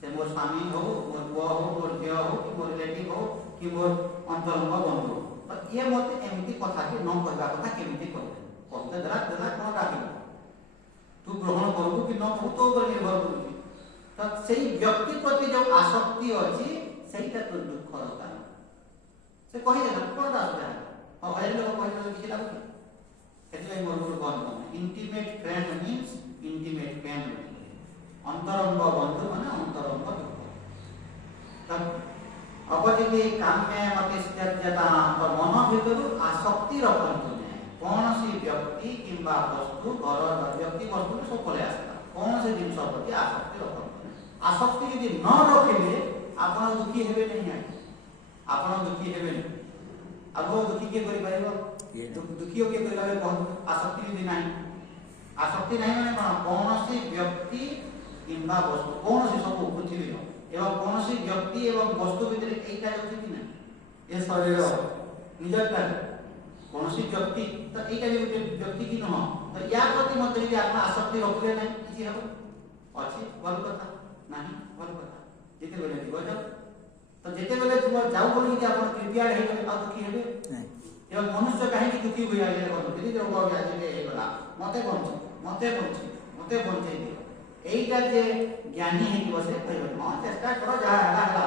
से मोर स्वामी हो मोर बुआ हो मोर देह हो कि मोर रिलेटिव हो कि मोर अंतरंग बंधु तो ये मते एमती कथा के न कहबा कथा केमती कहबे कहते दला कोन डाकिबो तू ग्रहण करबो कि न कहू तो ऊपर निर्भर करूची तो सेही व्यक्ति प्रति जो आसक्ति अछि सेहीटा तो दुख कारण से कहि देला कोन रास्ता और हर लोग कहि देला कि लागो एतले मोर मोर कोन intimate friend means intimate family अंतरंग बंधु माने अंतरंग दुख तब अब जदि काम में मते त्यज्यता तो मन भीतर आसक्ति रखंतु ने कौन सी व्यक्ति किंबा वस्तु घर व्यक्ति वस्तु सब पले आसता कौन से जिन प्रति आसक्ति रखंतु ने आसक्ति यदि न रखिले आपण दुखी हेबे नहीं आइ आपण दुखी हेबे अब दुखी के करि पाइबो दुखी के करिला बहुत आसक्ति यदि नहीं आसक्ति नहीं माने कौन सी व्यक्ति किंबा वस्तु कौन सी सब पृथ्वी रो एवं कौन सी व्यक्ति एवं वस्तु भितर एटा होछि कि ना ए शरीर निजटा कौन सी व्यक्ति तो एटा भी व्यक्ति की न तो या प्रति मत यदि आपण आसक्ति रखले नहीं किछि हबो अछि भल कथा नहीं भल कथा जेते बेले जीव जाओ तो जेते बेले जीव जाऊ बोली कि आपण प्रिपेयर हे गले आ दुखी हेबे नहीं एवं मनुष्य काहे कि दुखी होई आइले कोन धीरे धीरे हो गया जे हे गला मते बंचे एटा जे ज्ञानी है कि बसे कहबो हां चेष्टा करो जा हला हला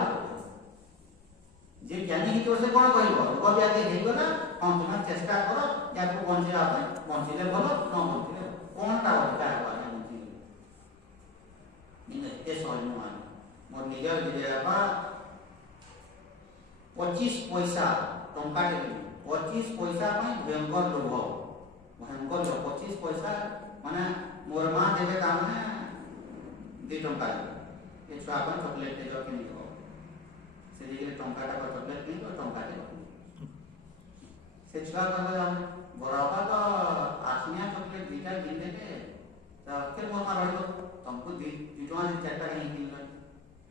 जे ज्ञानी है कि बसे कोन कहबो लोग जाते हे गला हां तुम चेष्टा करो या को बंचे आपन बंचिले भलो न बंचिले कोन ता होता है बारे बंची निने ए सहज मान मोर निजर दिलेबा 25 पैसा टंका के 25 पैसा में भयंकर लोभ 25 पैसा माने मोर मां देबे का माने 2 टंका ये छुआ अपन चॉकलेट दे जो कि नहीं हो से जे टंका का चॉकलेट नहीं तो टंका दे से छुआ कर हम बराबर तो आसनिया चॉकलेट दीटा दिन दे तो फिर मोर मां रहलो तुमको दीटवा से चारटा नहीं किन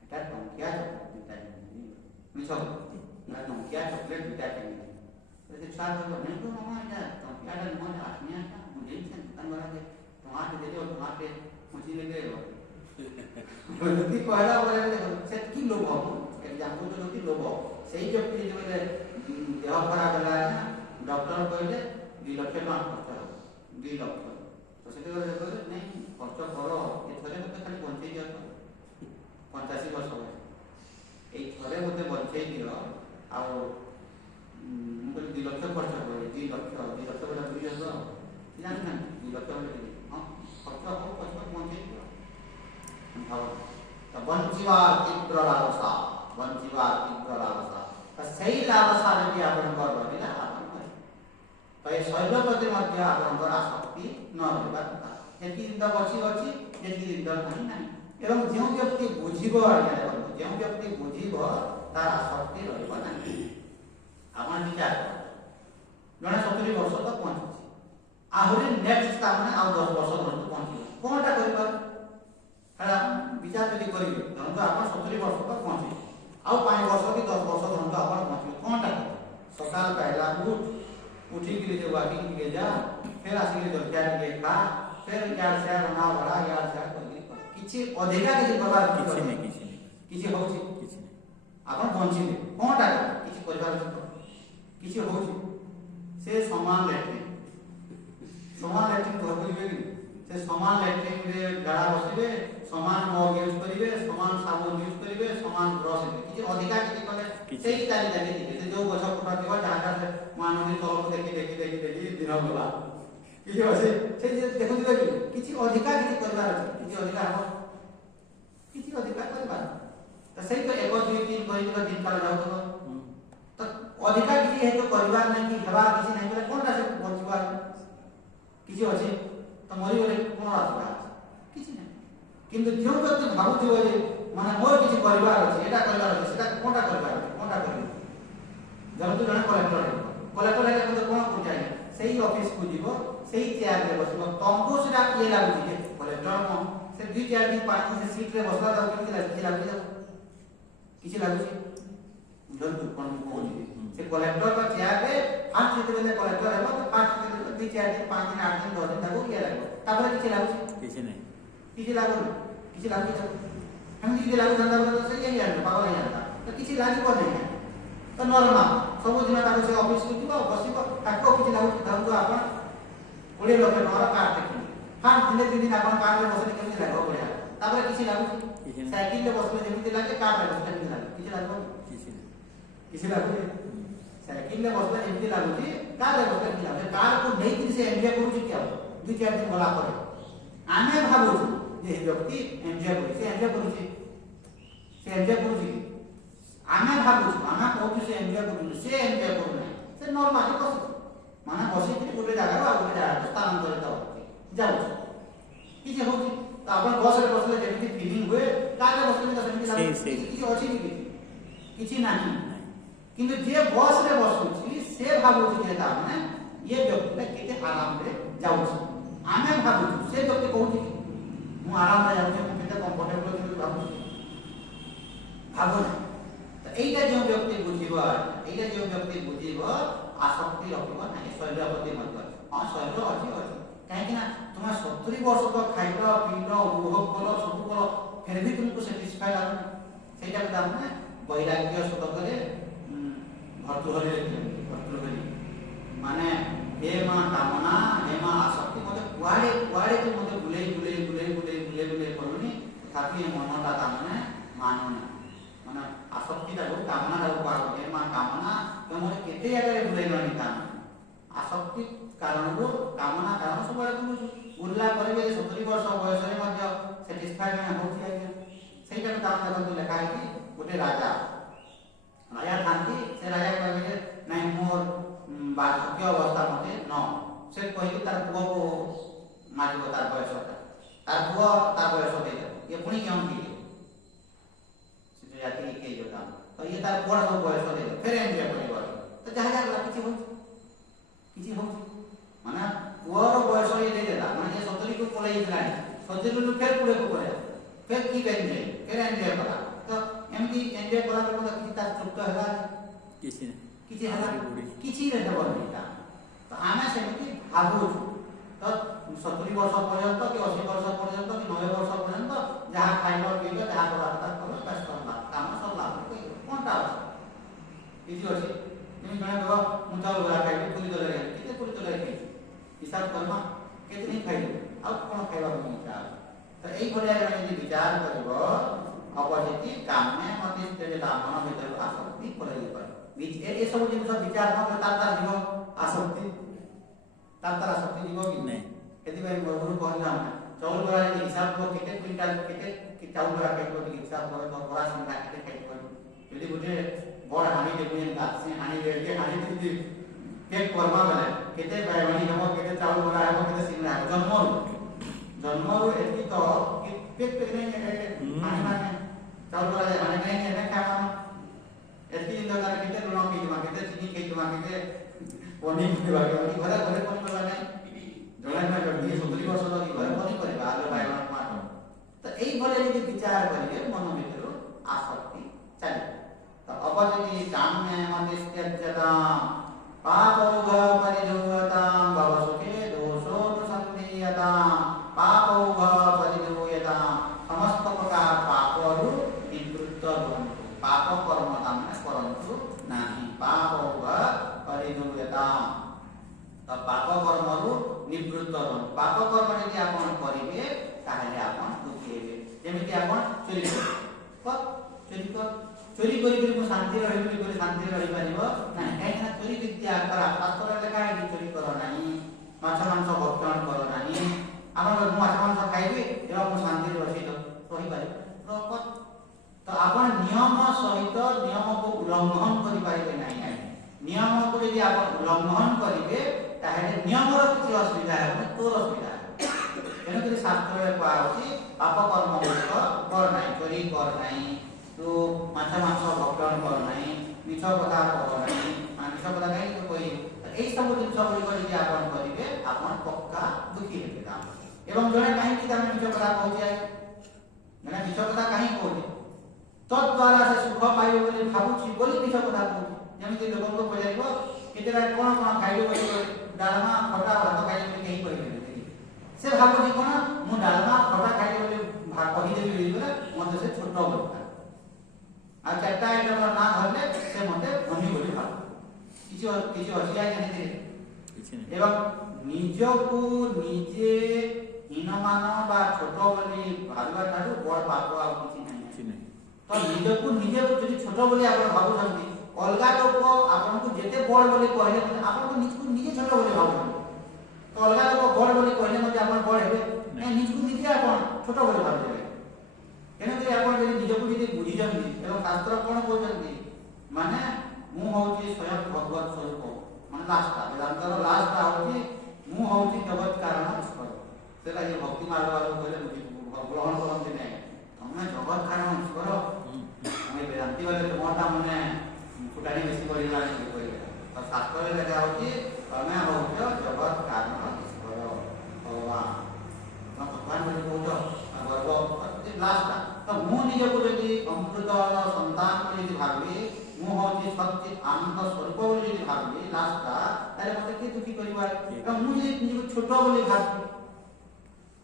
एटा टंकिया चॉकलेट दीटा मिछो ना टंकिया चॉकलेट दीटा किन तो छुआ कर नहीं तो मामा या टंकिया डन मन आसनिया का मुझे से तन बड़ा के टमाटर दे दो टमाटर मुझे ले गए लोकी कहला बोले से की लोभ एग्जांपल तो लोकी लोभ सही व्यक्ति जो देह खराब होला ना डॉक्टर कहले 2 लाख टका खर्च हो 2 लाख तो से कहले नहीं खर्च करो ये थरे मते खाली बंचे दियो 85 वर्ष हो ए थरे मते बंचे दियो आ मुझे 2 लाख खर्च हो 2 लाख वाला बुझियो तो जान ना 2 लाख वाला हां खर्च हो 55 बंचे दियो तो बंचिवा तीव्र लालसा तो सही लालसा यदि आपण कर रहिला आपण कर तो ये शरीर प्रति मध्य आपण आसक्ति न रहबा कथा जेति दिन बची जेति दिन नहीं एवं जो व्यक्ति बुझिबो जो व्यक्ति बुझिबो तार आसक्ति रहबा नहीं आपण विचार जने 70 वर्ष तक पहुंची आहुरी नेक्स्ट तामने आ 10 वर्ष तक पहुंची कोनटा करबा हला विचार यदि करिवे धरंतु आपण 70 वर्ष तक पहुंची आ 5 वर्ष कि 10 वर्ष धरंतु आपण पहुंची कोनटा सकाल पहला उठी के लिए वॉकिंग के जा फिर आसी के दरकार के खा फिर यार से बना बड़ा यार से किछि अधिका किछि प्रकार किछि होछि आपण पहुंची कोनटा किछि परिवार किछि होछि से समान लैट्रिन घर करिवे कि से समान लैट्रिन रे गाड़ा बसिबे समान मग यूज करिवे समान साबुन यूज करिवे समान ब्रश किछि अधिका किछि कले ସେଇ ଚାଲି ଚାଲି ଯିବେ ସେ ଯୋଉ ଗଛ ଫୁଟା ଥିବ ଯାହା ମହାନଦୀ ତଳକୁ ଦେଖି ଦିନ ଗଲା କିଛି ଅଛି ସେ ଦେଖୁଥିବେ କି କିଛି ଅଧିକା କିଛି କରିବାର ଅଛି କିଛି ଅଧିକା ହବ କିଛି ଅଧିକା କରିବାର ତ ସେଇ ତ 1 2 3 କହିକି ଦିନ କାଳ ଯାଉଥିବ ତ ଅଧିକା କିଛି ହେତୁ କରିବାର ନାହିଁ କି ହେବାର କିଛି ନାହିଁ ବୋଲେ କୋଣଟା ସେ ବଞ୍ଚିବା କିଛି ଅଛି ତ ମରିଗଲେ କଣ ଆସିବା କିଛି ନାହିଁ କିନ୍ତୁ ଯେଉଁ ବ୍ୟକ୍ତି ଭାବୁଥିବ ଯେ ମାନେ ମୋର କିଛି କରିବାର ଅଛି ଏଟା କରିବାର ଅଛି ସେଟା କୋଣଟା କରିବାର ଅଛି କୋଣଟା କରିବ ଯେହେତୁ ଜଣେ କଲେକ୍ଟର ହେଲେ ମଧ୍ୟ କଣ କରୁଛି ଆଜ୍ଞା ସେଇ ଅଫିସକୁ ଯିବ ସେଇ ଚେୟାରରେ ବସିବ ତମକୁ ସେଟା କିଏ ଲାଗୁଛି ଯେ କଲେକ୍ଟର ସେ 2 4 ଦିନ 5 ଦିନ ସେ ସିଟରେ ବସିଲା ତାକୁ କେମିତି ଲାଗୁଛି କିଛି ଲାଗୁଛି ଜନ୍ତୁ କଣ କହୁଛି ସେ କଲେକ୍ଟର ଚେୟାରରେ ଫାଷ୍ଟ ଯେତେବେଳେ କଲେକ୍ଟର ହେବ ତ ଫାଷ୍ଟ 2 4 ଦିନ 5 ଦିନ 8 ଦିନ 10 ଦିନ ତାକୁ କିଏ ଲାଗିବ ତାପରେ କିଛି ଲାଗୁଛି କିଛି ନାହିଁ କିଛି ଲାଗୁନି କିଛି ଲାଗୁଛି ଏମିତି କିଛି ଲାଗୁଥାନ୍ତା ବୋଲେ ସେ ହେଇଯାନ୍ତା ପାଗଳ ହେଇଯାନ୍ତା ତ କିଛି ଲାଗିବ ନାହିଁ ତ ନର୍ମାଲ ସବୁଦିନ ତାକୁ ସେ ଅଫିସକୁ ଯିବ ବସିବ ତାକୁ କିଛି ଲାଗୁଛି ଧରନ୍ତୁ ଆପଣ 20 ଲକ୍ଷ ଟଙ୍କାର କାର୍ ଦେଖିଲେ ଫାଷ୍ଟ ଦିନେ 2 ଦିନ ଆପଣ କାରରେ ବସିଲେ କେମିତି ଲାଗିବ ବଢିଆ ତାପରେ କିଛି ଲାଗୁଛି ସାଇକେଲରେ ବସିଲେ ଯେମିତି ଲାଗେ କାରରେ ବସିଲେ କେମିତି ଲାଗେ କିଛି ଲାଗିବ କିଛି ଲାଗୁଛି ସାଇକେଲରେ ବସିଲେ ଯେମିତି ଲାଗୁଛି କାରରେ ବସିଲେ କେମିତି ଲାଗୁଛି କାରକୁ ନେଇକି ସେ ଏନ୍ଜୟ କରୁଛି କି ଆଉ 2 4 ଦିନ ଗଲା ପରେ ଆମେ ଭାବୁଛୁ ଯେ ବ୍ୟକ୍ତି ଏନ୍ଜୟ କରୁଛି ସେ ଏନ୍ଜୟ କରୁଛି ଆମେ ଭାବୁଛୁ ଆମେ କହୁଛୁ ସେ ଏନ୍ଜୟ କରୁଛି ସେ ଏନ୍ଜୟ କରୁନାହିଁ ସେ ନର୍ମାଲି ବସୁଛି ମାନେ ବସିକି ଗୋଟେ ଜାଗାରୁ ଆଉ ଗୋଟେ ଜାଗାକୁ ସ୍ଥାନାନ୍ତରିତ ହେଉଛି ଯାଉଛି କିଛି ହଉଛି ତ ଆପଣ ବସରେ ବସିଲେ ଯେମିତି ଫିଲିଂ ହୁଏ କାରରେ ବସିଲେ ତ ସେମିତି ଲାଗୁଛି କିଛି ଅଛି କି କିଛି ନାହିଁ କିନ୍ତୁ ଯିଏ ବସରେ ବସୁଛି ସେ ଭାବୁଛି ଯେ ତାମାନେ ଇଏ ବ୍ୟକ୍ତିଟା କେତେ ଆରାମରେ ଯାଉଛି ଆମେ ଭାବୁଛୁ ସେ ବ୍ୟକ୍ତି କହୁଛି ମୁଁ ଆରାମରେ ଯାଉଛି ମୁଁ କେତେ କମ୍ଫର୍ଟେବଲ ଅଛି ଭାବୁଛି ତ এইটা যে ব্যক্তি বুঝিব আসক্তি রখিব নাই শরীর প্রতি মধ্যে হ্যাঁ শরীর অছি কাହିଁକି ନା ତୁମେ 70 ବର୍ଷ ତ ଖାଇଲ ପିଇଲ ଉପଭୋଗ କଲ ସବୁ କଲ ଫେର ବି ତୁମକୁ ସାଟିସ୍ଫାଏ ଲାଗୁନି ସେଇଟା ତାମାନେ ବୈରାଗ୍ୟ ଶତକରେ ଭର୍ତ୍ତୃହରି ମାନେ हे मां कामना हे मां आसक्ति मते कुआडे तू मते बुलेई करूनी तथापि मनटा तामने मानुना माने आसक्ति दा कामना दा कुआ हे मां कामना तो मते केते आगे बुलेइलनी काम आसक्ति कारण कामना कारण सब बुल्ला करे 70 वर्ष बयस रे मध्य सैटिस्फाई होती है सेटा काम देखो लिखा है कि गोटे राजा थांती से राजा कहले नहीं मोर बार्धक्य अवस्था मते न से कहि तार पुओ को मारिबो तार बयस दे ये पुणी क्यों की से जाति के जोता तो ये तार पुओ सब बयस दे फिर एन्जॉय करिबो तो जहा किछि हो माने पुओ बयस ये दे देला माने ये 70 को पलाई दिलानी 70 को फिर पुरे को करे फिर की एन्जॉय करा तो एमती एन्जॉय करा तो किछि तार तृप्त होला किछि होला किछि रे हेबनिता तो आमे सेमती भाबुछु तो 70 वर्ष पर्यंत कि 80 वर्ष पर्यंत कि 90 वर्ष पर्यंत जहा खाइलो पिलो जहा करा करो बस करला काम सरला कोनटा किछि अछि तुम जणे कहो मु चाउल बरा खाइबे पुरी तले केते पुरी तले खाइ हिसाब करबा केते नहीं खाइबे आ कोन खाइबा नहीं चा तो एई भलिया रे यदि विचार करबो अपजिति काम में मते जे दामन भीतर आसक्ति पड़ै पर ए सब जिन सब विचार न तार जीव आसक्ति तार आसक्ति जीव कि नहीं यदि भाई गुरु कहला चाउल बरा रे हिसाब को केते क्विंटल केते कि चाउल बरा खाइबो कि हिसाब करे तो बरा सिंगा केते खाइबो यदि बुझे बड़ हानि देखबे से हानि के हानि दी पेट कर्मा बेले केते बायवानी हम केते चाउल बरा हम केते सिंगा जन्मरु एति तो कि पेट नहीं हानि माने चाउल बरा हानि नहीं है खावा एति दिन दादा केते लुण के जमा केते चीनी के जमा केते पनी के बाकी घरे घरे पनी करला नहीं जणा ना जल्दी 70 वर्ष तो घरे पनी करबा आलो बायवान माट तो एई भले यदि विचार करिए मन भीतर आसक्ति चले तो अपजति काम्य मतिस्त्यजता पापौघ परिधूयतां भवसुखे दोषोऽनुसन्धीयतां पापौघ परिधूयतां समस्त प्रकार पापरु निवृत्त हुअन्तु पाप कर्म तामने करन्तु नाही पापौघ परिधूयतां तो पाप कर्मरु निवृत्त हुअन्तु पाप कर्म यदि आपण करिवे ताहेले आपण दुखी हेबे जेमिति आपण चोरी कर चोरी करी शांति रही शांति रही पार ना कहीं चोरी विद्या करा शास्त्र लेखा है चोरी कर ना माछ मांस भक्षण कर ना आम माछ मांस खाइबे मुझे शांति रही रही पार तो आप नियम सहित नियम को उल्लंघन करें ना नियम को यदि आप उल्लंघन करेंगे ताहले नियम किसी असुविधा है तोर असुविधा है तेणुक शास्त्र कहुच्छी पाप कर्म कर ना चोरी कर ना तू माछ मांस भक्षण कर ना मिछ कथा कह ना मिछ कथा कहीं कह यही सब जिन गुड़िक आप करेंगे आप पक्का दुखी हे एवं जड़े कहीं मिछ कथा कहते जड़े मिछ कथा कहीं कहते तद्वारा से सुख पाइब बोली भावुची बोली मिछ कथा कहते जमी लोक को पचार केतेटा कौन कौन खाइब बोली डालमा खटा भात खाइब बोली कहीं कह से भावुची कौन मु डालमा खटा खाइब बोली कहीदेवी मत से छोट बोलता आ चार्टा आइटम ना धरले से मते धनी बोली भाव किसी असिया जानी एवं निजको निजे हीनमान बा छोट बोली भाबा ठाडू बड़ पाप आ किछि नै तो निजको निजे जदि छोट बोली आप भाबुछंती अलगा लोक आपनको जेते बड़ बोली कहले आपनको निजको निजे छोट बोली भाबुछंती तो अलगा लोक बड़ बोली कहले मते आपण बड़ हेबे निजको निजे आपण छोट बोली भाबुछंती तेणुक आप निजको यदि बुझीचंती एवं शास्त्र कौन कहते माने मु होची स्वयं भगवत स्वरूप माने लास्ट वेदांतर लास्ट होची मु होची जगत कारण ईश्वर सेला ये भक्ति मार्ग वाला कहले ग्रहण करते नहीं तमे जगत कारण ईश्वर हमें वेदांती वाले तुमटा माने फुटानी बेसी करिला नहीं कहले तो शास्त्र रे लेखा होची तमे होचो जगत कारण ईश्वर भगवान बोली कहतो गर्व लास्ट तो मु निजको यदि अमृत संतान को यदि भाबी मु होची सत्य आनंद स्वरूप बोली यदि भाबी लास्ट तारे मते के दुखी करिवा तो मु यदि निजको छोट बोली भाबी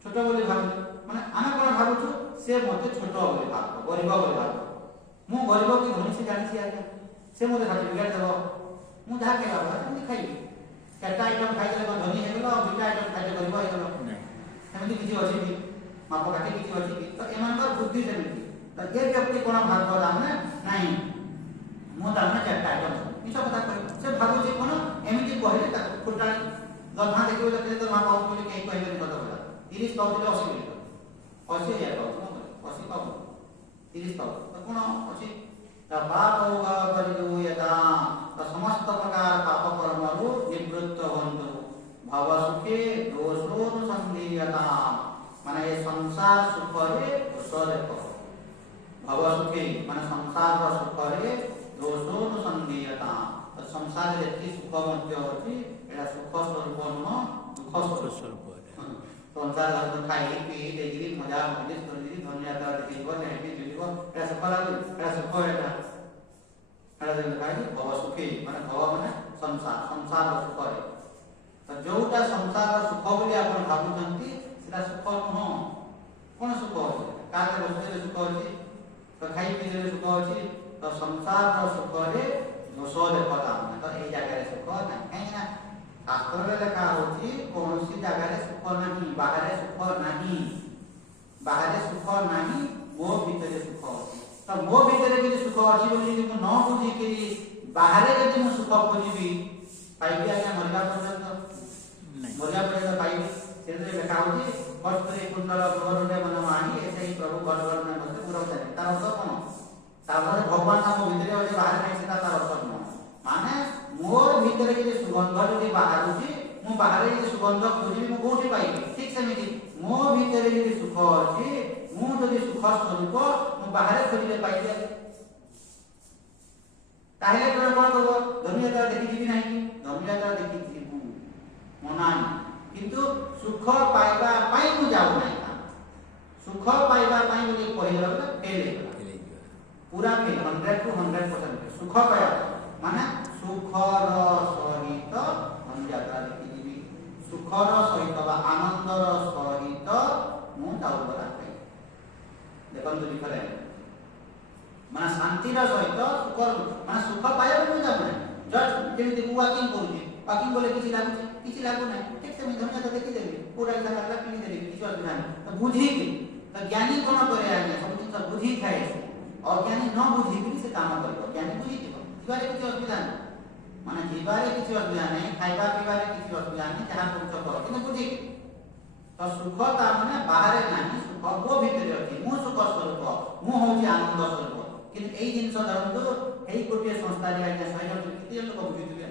छोट बोली भाबी माने आमे कोन भाबुछु से मते छोट बोली भाबो गरीब बोली भाबो मु गरीब की धनी से जानि छी आज्ञा से मते सर्टिफिकेट देबो मु जा के बाबा तुम खाइबी चारटा आइटम खाइले धनी हे गेलो दुटा आइटम खाइले गरीब हे गेलो सेमति किछि अछि कि माप काटे किछि अछि तो एमानकर बुद्धि सेमिति तो ये व्यक्ति कोन भागो दामने नाही मो दामने चारटा आइटम मिछ कथा कहि से भागो जे कोन एमिति कहले ता फुटाणी दरमा देखिबो जे दरमा पाउ बोली केही कहबे कथा बोला 30 पाउ दिले 80 लिटर 80 या पाउ 80 पाउ 30 पाउ तो कोन अछि ता पाप होगा परिदु यदा तो समस्त प्रकार पाप कर्मरु निवृत्त होंतु भव सुखे दोषोनु संधीयता माने ये संसार सुख रे दोष देखो भव सुखे माने संसार रो सुख रे दोषोनु संधीयता तो संसार रे की सुख मध्य होची एटा सुख स्वरूप न दुख स्वरूप संसार तो खाई पी देगिरी मजा मजे करदी धन्यता देखिबो नेटी जुलिबो एटा सुख लागो एटा सुख एटा जे खाई भव सुखे माने भव माने संसार संसार रो सुख रे तो जोटा संसार रो सुख बोली आपण भाबुचंती सेटा सुख न कोन सुख अछि काते बसले सुख अछि तो खाई पी ले सुख अछि तो संसार रो सुख रे दोष देखता तो ए जगह रे सुख ना कहीं ना शास्त्र रे लिखा होछि कोनसी जगह रे सुख नहीं बाहर सुख नहीं बाहर सुख नहीं मो भीतर सुख अछि तो मो भीतर के सुख अछि बोली जे न बुझी के बाहर यदि मु सुख खोजिबी पाइबी आज्ञा मरिबा पर्यंत नहीं मरिबा पर्यंत पाइबी सेरे लिखा होछि वस्त्रे कुंडल गरुडे मनमाणी ऐसे ही प्रभु गरुड़ में मते पूरा जाने तार अर्थ कोन तापर भगवान नाम भीतर अछि बाहर नहीं सेता तार अर्थ न माने मोर भीतर के सुगंध यदि बाहर होछि मु बाहर के सुगंध खोजिबी मु कोठी पाइबी ठीक सेमिति मो भीतर यदि सुख अछि मु यदि सुख स्वरूप मु बाहर खोजिले पाइबी ताहेले कोन करबो दुनियादार देखि दिबी नाही दुनियादार देखि दिबू मनानी किंतु सुख पाइबा पाई मु जाऊ नाही सुख पाइबा पाई बोली कहिला फेल पूरा फेल 100 to 100% सुख पाया माने सुखर सहित दुनियादार देखि दिबी सुखर सहित बा आनंदर सहित मु जाऊ बला देखन लिखले माने शांति रा सहित सुख माने सुख पाया मु जाऊ नाही जस्ट जेमिति वाकिंग करूची वाकिंग बोले किछि लागु नाही ठीक से दुनिया तो देखि देबी पूरा इच्छा करला पिनी देबी किछ असुविधा नहीं तो बुझी के तो ज्ञानी कोन करे आगे सब चीज बुझी खाए अज्ञानी न बुझी से काम कर ज्ञानी बुझी जीवारे किसी असुविधा नहीं माने जीवारे किसी असुविधा नहीं खाइबा पीबारे किसी असुविधा नहीं जहाँ तुम कर कि बुझी तो सुख ता माने बाहर नहीं सुख वो भीतर अछि मु सुख स्वरूप मु होची आनंद स्वरूप कि एई जिंस धरंतु एई गोटे संस्था रे आज्ञा सही किते जन लोक बुझिथिबे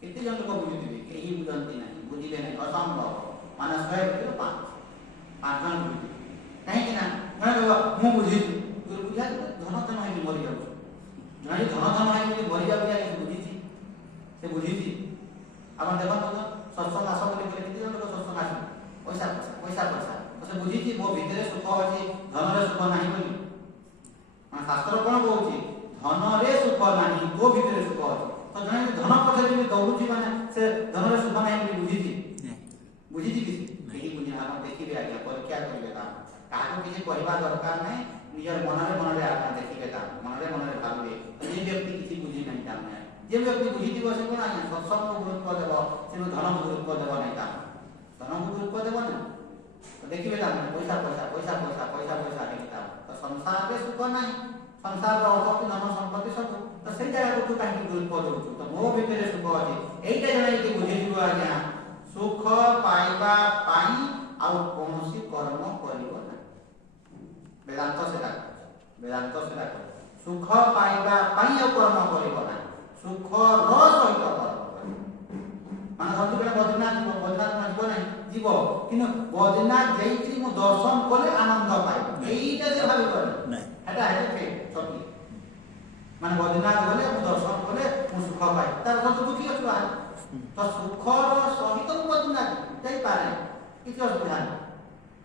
किते जन लोक बुझिथिबे केही बुझंती नहीं बुझिबे नहीं असंभव माने 100 भितर 5 जन बुझिथिबे कहीं ना मैं मु बुझिथि तू बुझा धन धन है मरि जाउ जणी धन धन है मरि जाउ या बुझिथि से बुझिथि अपन देखो तो सत्संग आस बोली करे किते जन लोक सत्संग आस पैसा पैसा पैसा पैसा से बुझिथि मो भितर सुख अछि धन रे सुख नाही बोली माने शास्त्र कोन कहउछि धन रे सुख नाही तो भितर सुख अछि तो जणी धन पछे जे दौड़ुछि माने से धन रे सुख नाही बोली बुझिथि बुझिथि कि केही बुझि आपण देखिबे आज्ञा परीक्षा करिवे ता काको किसी कहवा दरकार नहीं निजर मनरे आप देखिए मनरे भावे जे व्यक्ति किसी बुझी नहीं जाने जे व्यक्ति बुझी थी से कोन आज्ञा सत्संग को गुरुत्व देव से धन को गुरुत्व देव नहीं था धन को गुरुत्व देव ना तो देखिए पैसा पैसा पैसा पैसा पैसा पैसा देखता तो संसार रे सुख नहीं संसार रो अर्थ धन संपत्ति सब तो सही जगह को तू काहे गुरुत्व दउछु तो मो भीतर सुख अछि एटा जणा के बुझी दिबो आज्ञा सुख पाइबा पाई आ कोनोसी कर्म करिवो वेदांत से सुख पाइबा पाई कर्म करिवो ना सुख रो सहित कर्म माने सब बेले बद्रीनाथ जीव नहीं जीव किनु बद्रीनाथ जेइत्री मु दर्शन कले आनंद पाइबो एईटा से भाबी कर नहीं एटा है फे सती माने बद्रीनाथ गले मु दर्शन कले मु सुख पाइ तार सब दुखी अछि तो सुख रो सहित बद्रीनाथ जाई पारे किछ असुविधा नहीं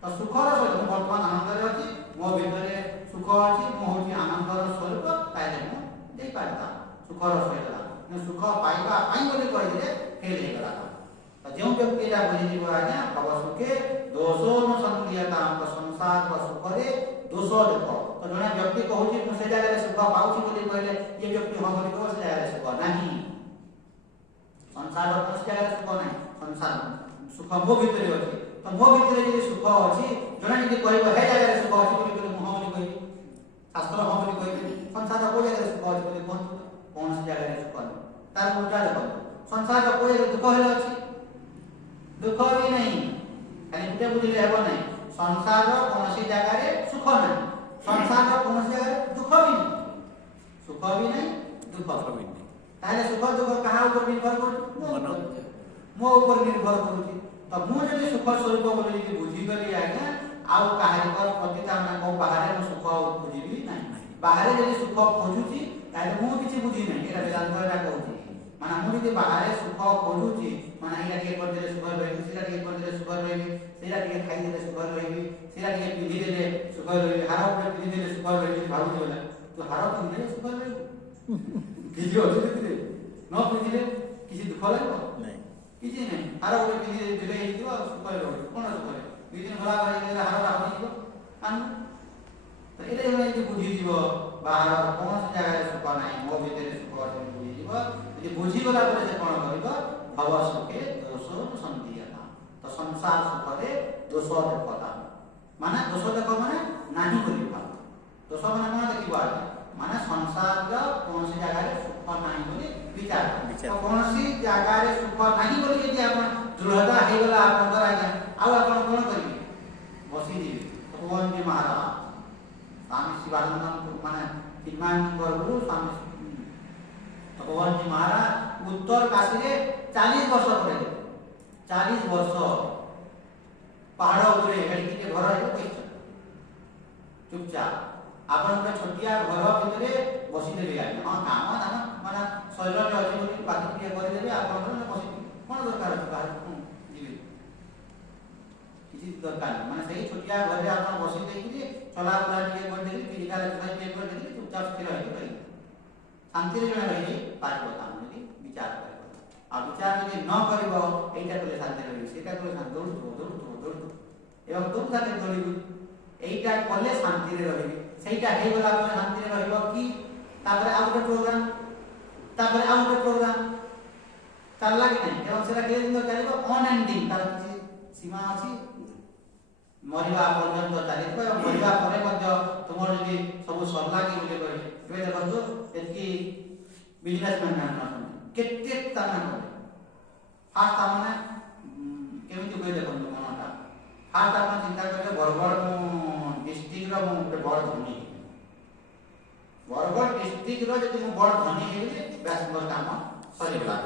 तो सुख रो सहित वर्तमान आनंद रे अछि मो भितरे सुख अछि मो होची आनंदर स्वरूप ताइले मु देई पारता सुखर सहित न सुख पाइबा पाई बोली कहि दे फेल हे गला तो जेउ व्यक्ति ला बुझि दिबो आज्ञा भव सुखे दोषो न संक्रियता तो संसार व सुख रे दोष देखो तो जने व्यक्ति कहूची मु से जगह रे सुख पाउची बोली कहले ये व्यक्ति हो बोली को से जगह रे सुख नहीं संसार व कोन जगह रे सुख नहीं संसार सुख मो भितरे अछि तो मो भितरे जे सुख अछि जने जे कहबो हे जगह रे सुख अछि बोली मुह बोली कहि शास्त्र हम बोली कहि संसार को जगह रे सुख अछि बोली कौन सी जगह रे सुख नहीं तार उल्टा देखो संसार को जगह दुख हेलो अछि दुख भी नहीं खाली गुटे बुझिले हेबो नहीं संसार कौन सी जगह रे सुख नहीं संसार कौन सी जगह रे दुख भी नहीं सुख भी नहीं दुख भी नहीं ताले सुख दुख कहा ऊपर निर्भर करू मो ऊपर निर्भर करू तो मु जदि सुख स्वरूप बोली कि बुझी गली आज्ञा आउ काहे पर प्रतिता को बाहर सुख बुझिबी नहीं बाहर जदि सुख खोजुची ताले मु किछि बुझी नहीं एटा वेदांत एटा कहूची माने मु जदि बाहर सुख खोजुची माने एटा के कर देले सुख रहबी सेटा के कर देले सुख रहबी सेटा के खाइ देले सुख रहबी सेटा के पिंधि देले सुख रहबी हार ऊपर पिंधि देले सुख रहबी भाबु देला तो हार पिंधि देले सुख रहबी किछि अछि देले न पिंधिले किछि दुख लागबो नहीं किछि नहीं हार ऊपर पिंधि देले हे दियो सुख रहबी कोन सुख रहबी दिन भला भला देले हार राहु दियो कान तो एते जने जे बुझी दियो बाहर कौन सी जगह रे सुख नाही मो भीतर सुख अछि बुझी दियो जे बुझी गला पर से कोन करिबो भव सुखे दोष संधियता तो संसार सुख रे दोष देखता माने दोष देखो माने नाही करिबा दोष माने कोन देखिबा माने संसार रो कौन सी जगह रे सुख नाही बोली विचार तो कौन सी जगह रे सुख नाही बोली यदि आपण दृढ़ता हे गला आपण कर आज्ञा आ आपण कोन करिबे बसी दिबे तो भगवान जी महाराज स्वामी शिवानंद माने तीर्मानगर गुरु स्वामी भगवान जी महाराज उत्तर काशी रे 40 वर्ष पड़े 40 वर्ष पहाड़ ऊपर हेडकी के घर है पैसा चुपचाप आपण के छोटिया घर भितरे बसी देबे आ हां काम दाम माने शरीर रे अछि बोली बाकी क्रिया कर देबे आपण बसी कोन दरकार अछि बाहर जीवे किसी दरकार माने सही छोटिया घर रे आपण बसी देकी चला बुला के कर देली फिजिकल एक्सरसाइज के कर देली चुपचाप स्थिर रही करी शांति रे जने रही पारबो काम यदि विचार करबो आ विचार यदि न करबो एटा कले शांति रही सेटा कले शांति दौड़ एवं तुम साथे दौड़िबी एटा कले शांति रे रही सेटा हे गला पर शांति रे रहबो कि तापर आउट प्रोग्राम तार लागि नै एवं सेटा के दिन चलिबो ऑन एंडिंग तार किछि सीमा अछि मरिबा पर्यंत चलिबो एवं मरिबा परे मध्य तुमर जदि सब सरला कि ଏବେ ଦେଖନ୍ତୁ ଏତିକି ବିଜନେସମ୍ୟାନ୍ ମାନେ ଅଛନ୍ତି କେତେ ତାମାନେ କଲେ ଫାଷ୍ଟ ତାମାନେ କେମିତି ହୁଏ ଦେଖନ୍ତୁ ମନଟା ଫାଷ୍ଟ ଆପଣ ଚିନ୍ତା କରିବେ ବରଗଡ଼ ଡିଷ୍ଟ୍ରିକ୍ଟର ମୁଁ ଗୋଟେ ବଡ଼ ଧନୀ ବରଗଡ଼ ଡିଷ୍ଟ୍ରିକ୍ଟର ଯଦି ମୁଁ ବଡ଼ ଧନୀ ହେଇଗଲି ବ୍ୟାସ ମୋର କାମ ସରିଗଲା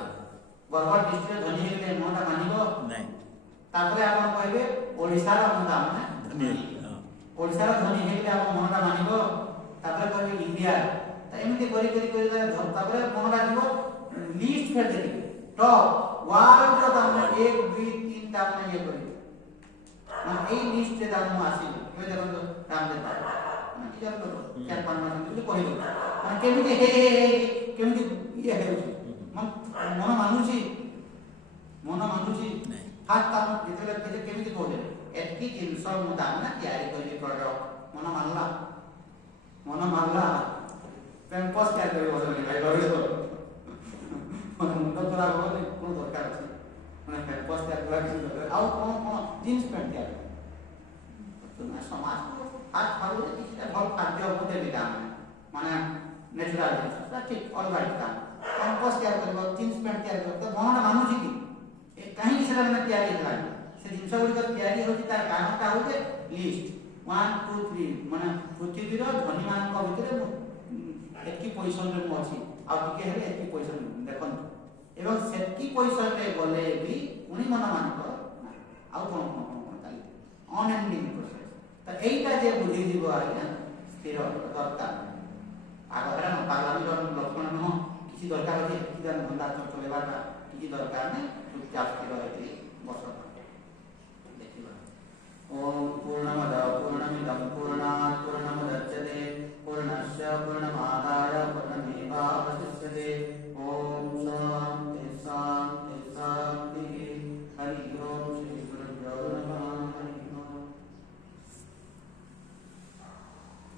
ବରଗଡ଼ ଡିଷ୍ଟ୍ରିକ୍ଟର ଧନୀ ହେଇଗଲେ ମନଟା ମାନିବ ନାଇଁ ତାପରେ ଆପଣ କହିବେ ଓଡ଼ିଶାର ମୁଁ ତାମାନେ ଧନୀ ଓଡ଼ିଶାର ଧନୀ ହେଇଗଲେ ଆମ ମନଟା ମାନିବ ତାପରେ କହିବେ ଇଣ୍ଡିଆ ଏମିତି କରି ତାପରେ ମନଟା ଯିବ লিস্ট ফের দেখবে টপ ওয়ার্ল্ড তারমানে 1 2 3 তারমানে ইয়ে করি মানে এই লিস্টে তারমানে আসিবে কেউ দেখুন তো রামদেব বাবা মানে কি জানো চার পাঁচ মাস যদি কই দেব মানে কেমিতি হে কেমিতি ইয়ে হেউছি মন মানুছি হাত তাম যেতে কেমিতি কইলে এতকি জিনিস মু তারমানে তৈরি করি প্রোডাক্ট মন মানলা ক্যাম্পাস কে করে বসে ভাই রইছো মুন্ড খরাপ হলে কোনো দরকার আছে মানে ক্যাম্পাস ত্যাগ করা কিছু দরকার আর কোন জিনিস প্যান্ট ত্যাগ তো না সমাজ আর ভালো কিছুটা ভালো খাদ্য হতে দিতাম মানে ন্যাচারাল জিনিসটা ঠিক অলরাইট কাম ক্যাম্পাস ত্যাগ করব জিনিস প্যান্ট ত্যাগ করব মনটা মানুষ কি এ কাহিনী সেটা মানে তৈরি হলা সে জিনিস গুলো তৈরি হচ্ছে তার কারণটা হচ্ছে লিস্ট 1 2 3 মানে পৃথিবীর ধনী ମାନଙ୍କ ভিতরে এতকি পজিশନରେ ମୁଁ ଅଛି ଆଉ ଟିକେ ହେଲେ ଏତକି ପଇସା ଦେଖନ୍ତୁ ଏବଂ ସେତକି ପଇସାରେ ଗଲେ ବି ପୁଣି ମନମାନଙ୍କ ଆଉ କ'ଣ ଚାଲିବ ଅନଏଣ୍ଡିଂ ପ୍ରୋସେସ ତ ଏଇଟା ଯେ ବୁଝିଯିବ ଆଜ୍ଞା ସ୍ଥିର ଦରକାର ଆଗରେ ନ ପାର୍ଲାମେଣ୍ଟର ଲକ୍ଷଣ ନୁହଁ କିଛି ଦରକାର ଅଛି ଏତିକି ଧନ୍ଦା ଚଲେଇବାଟା କିଛି ଦରକାର ନାହିଁ ଚୁପଚାପ ସ୍ଥିର ହେଇକି ବସ ଦେଖିବା ଓମ୍ ପୂର୍ଣ୍ଣମଦ ପୂର୍ଣ୍ଣମିଦଂ ପୂର୍ଣ୍ଣାତ୍ ପୂର୍ଣ୍ଣ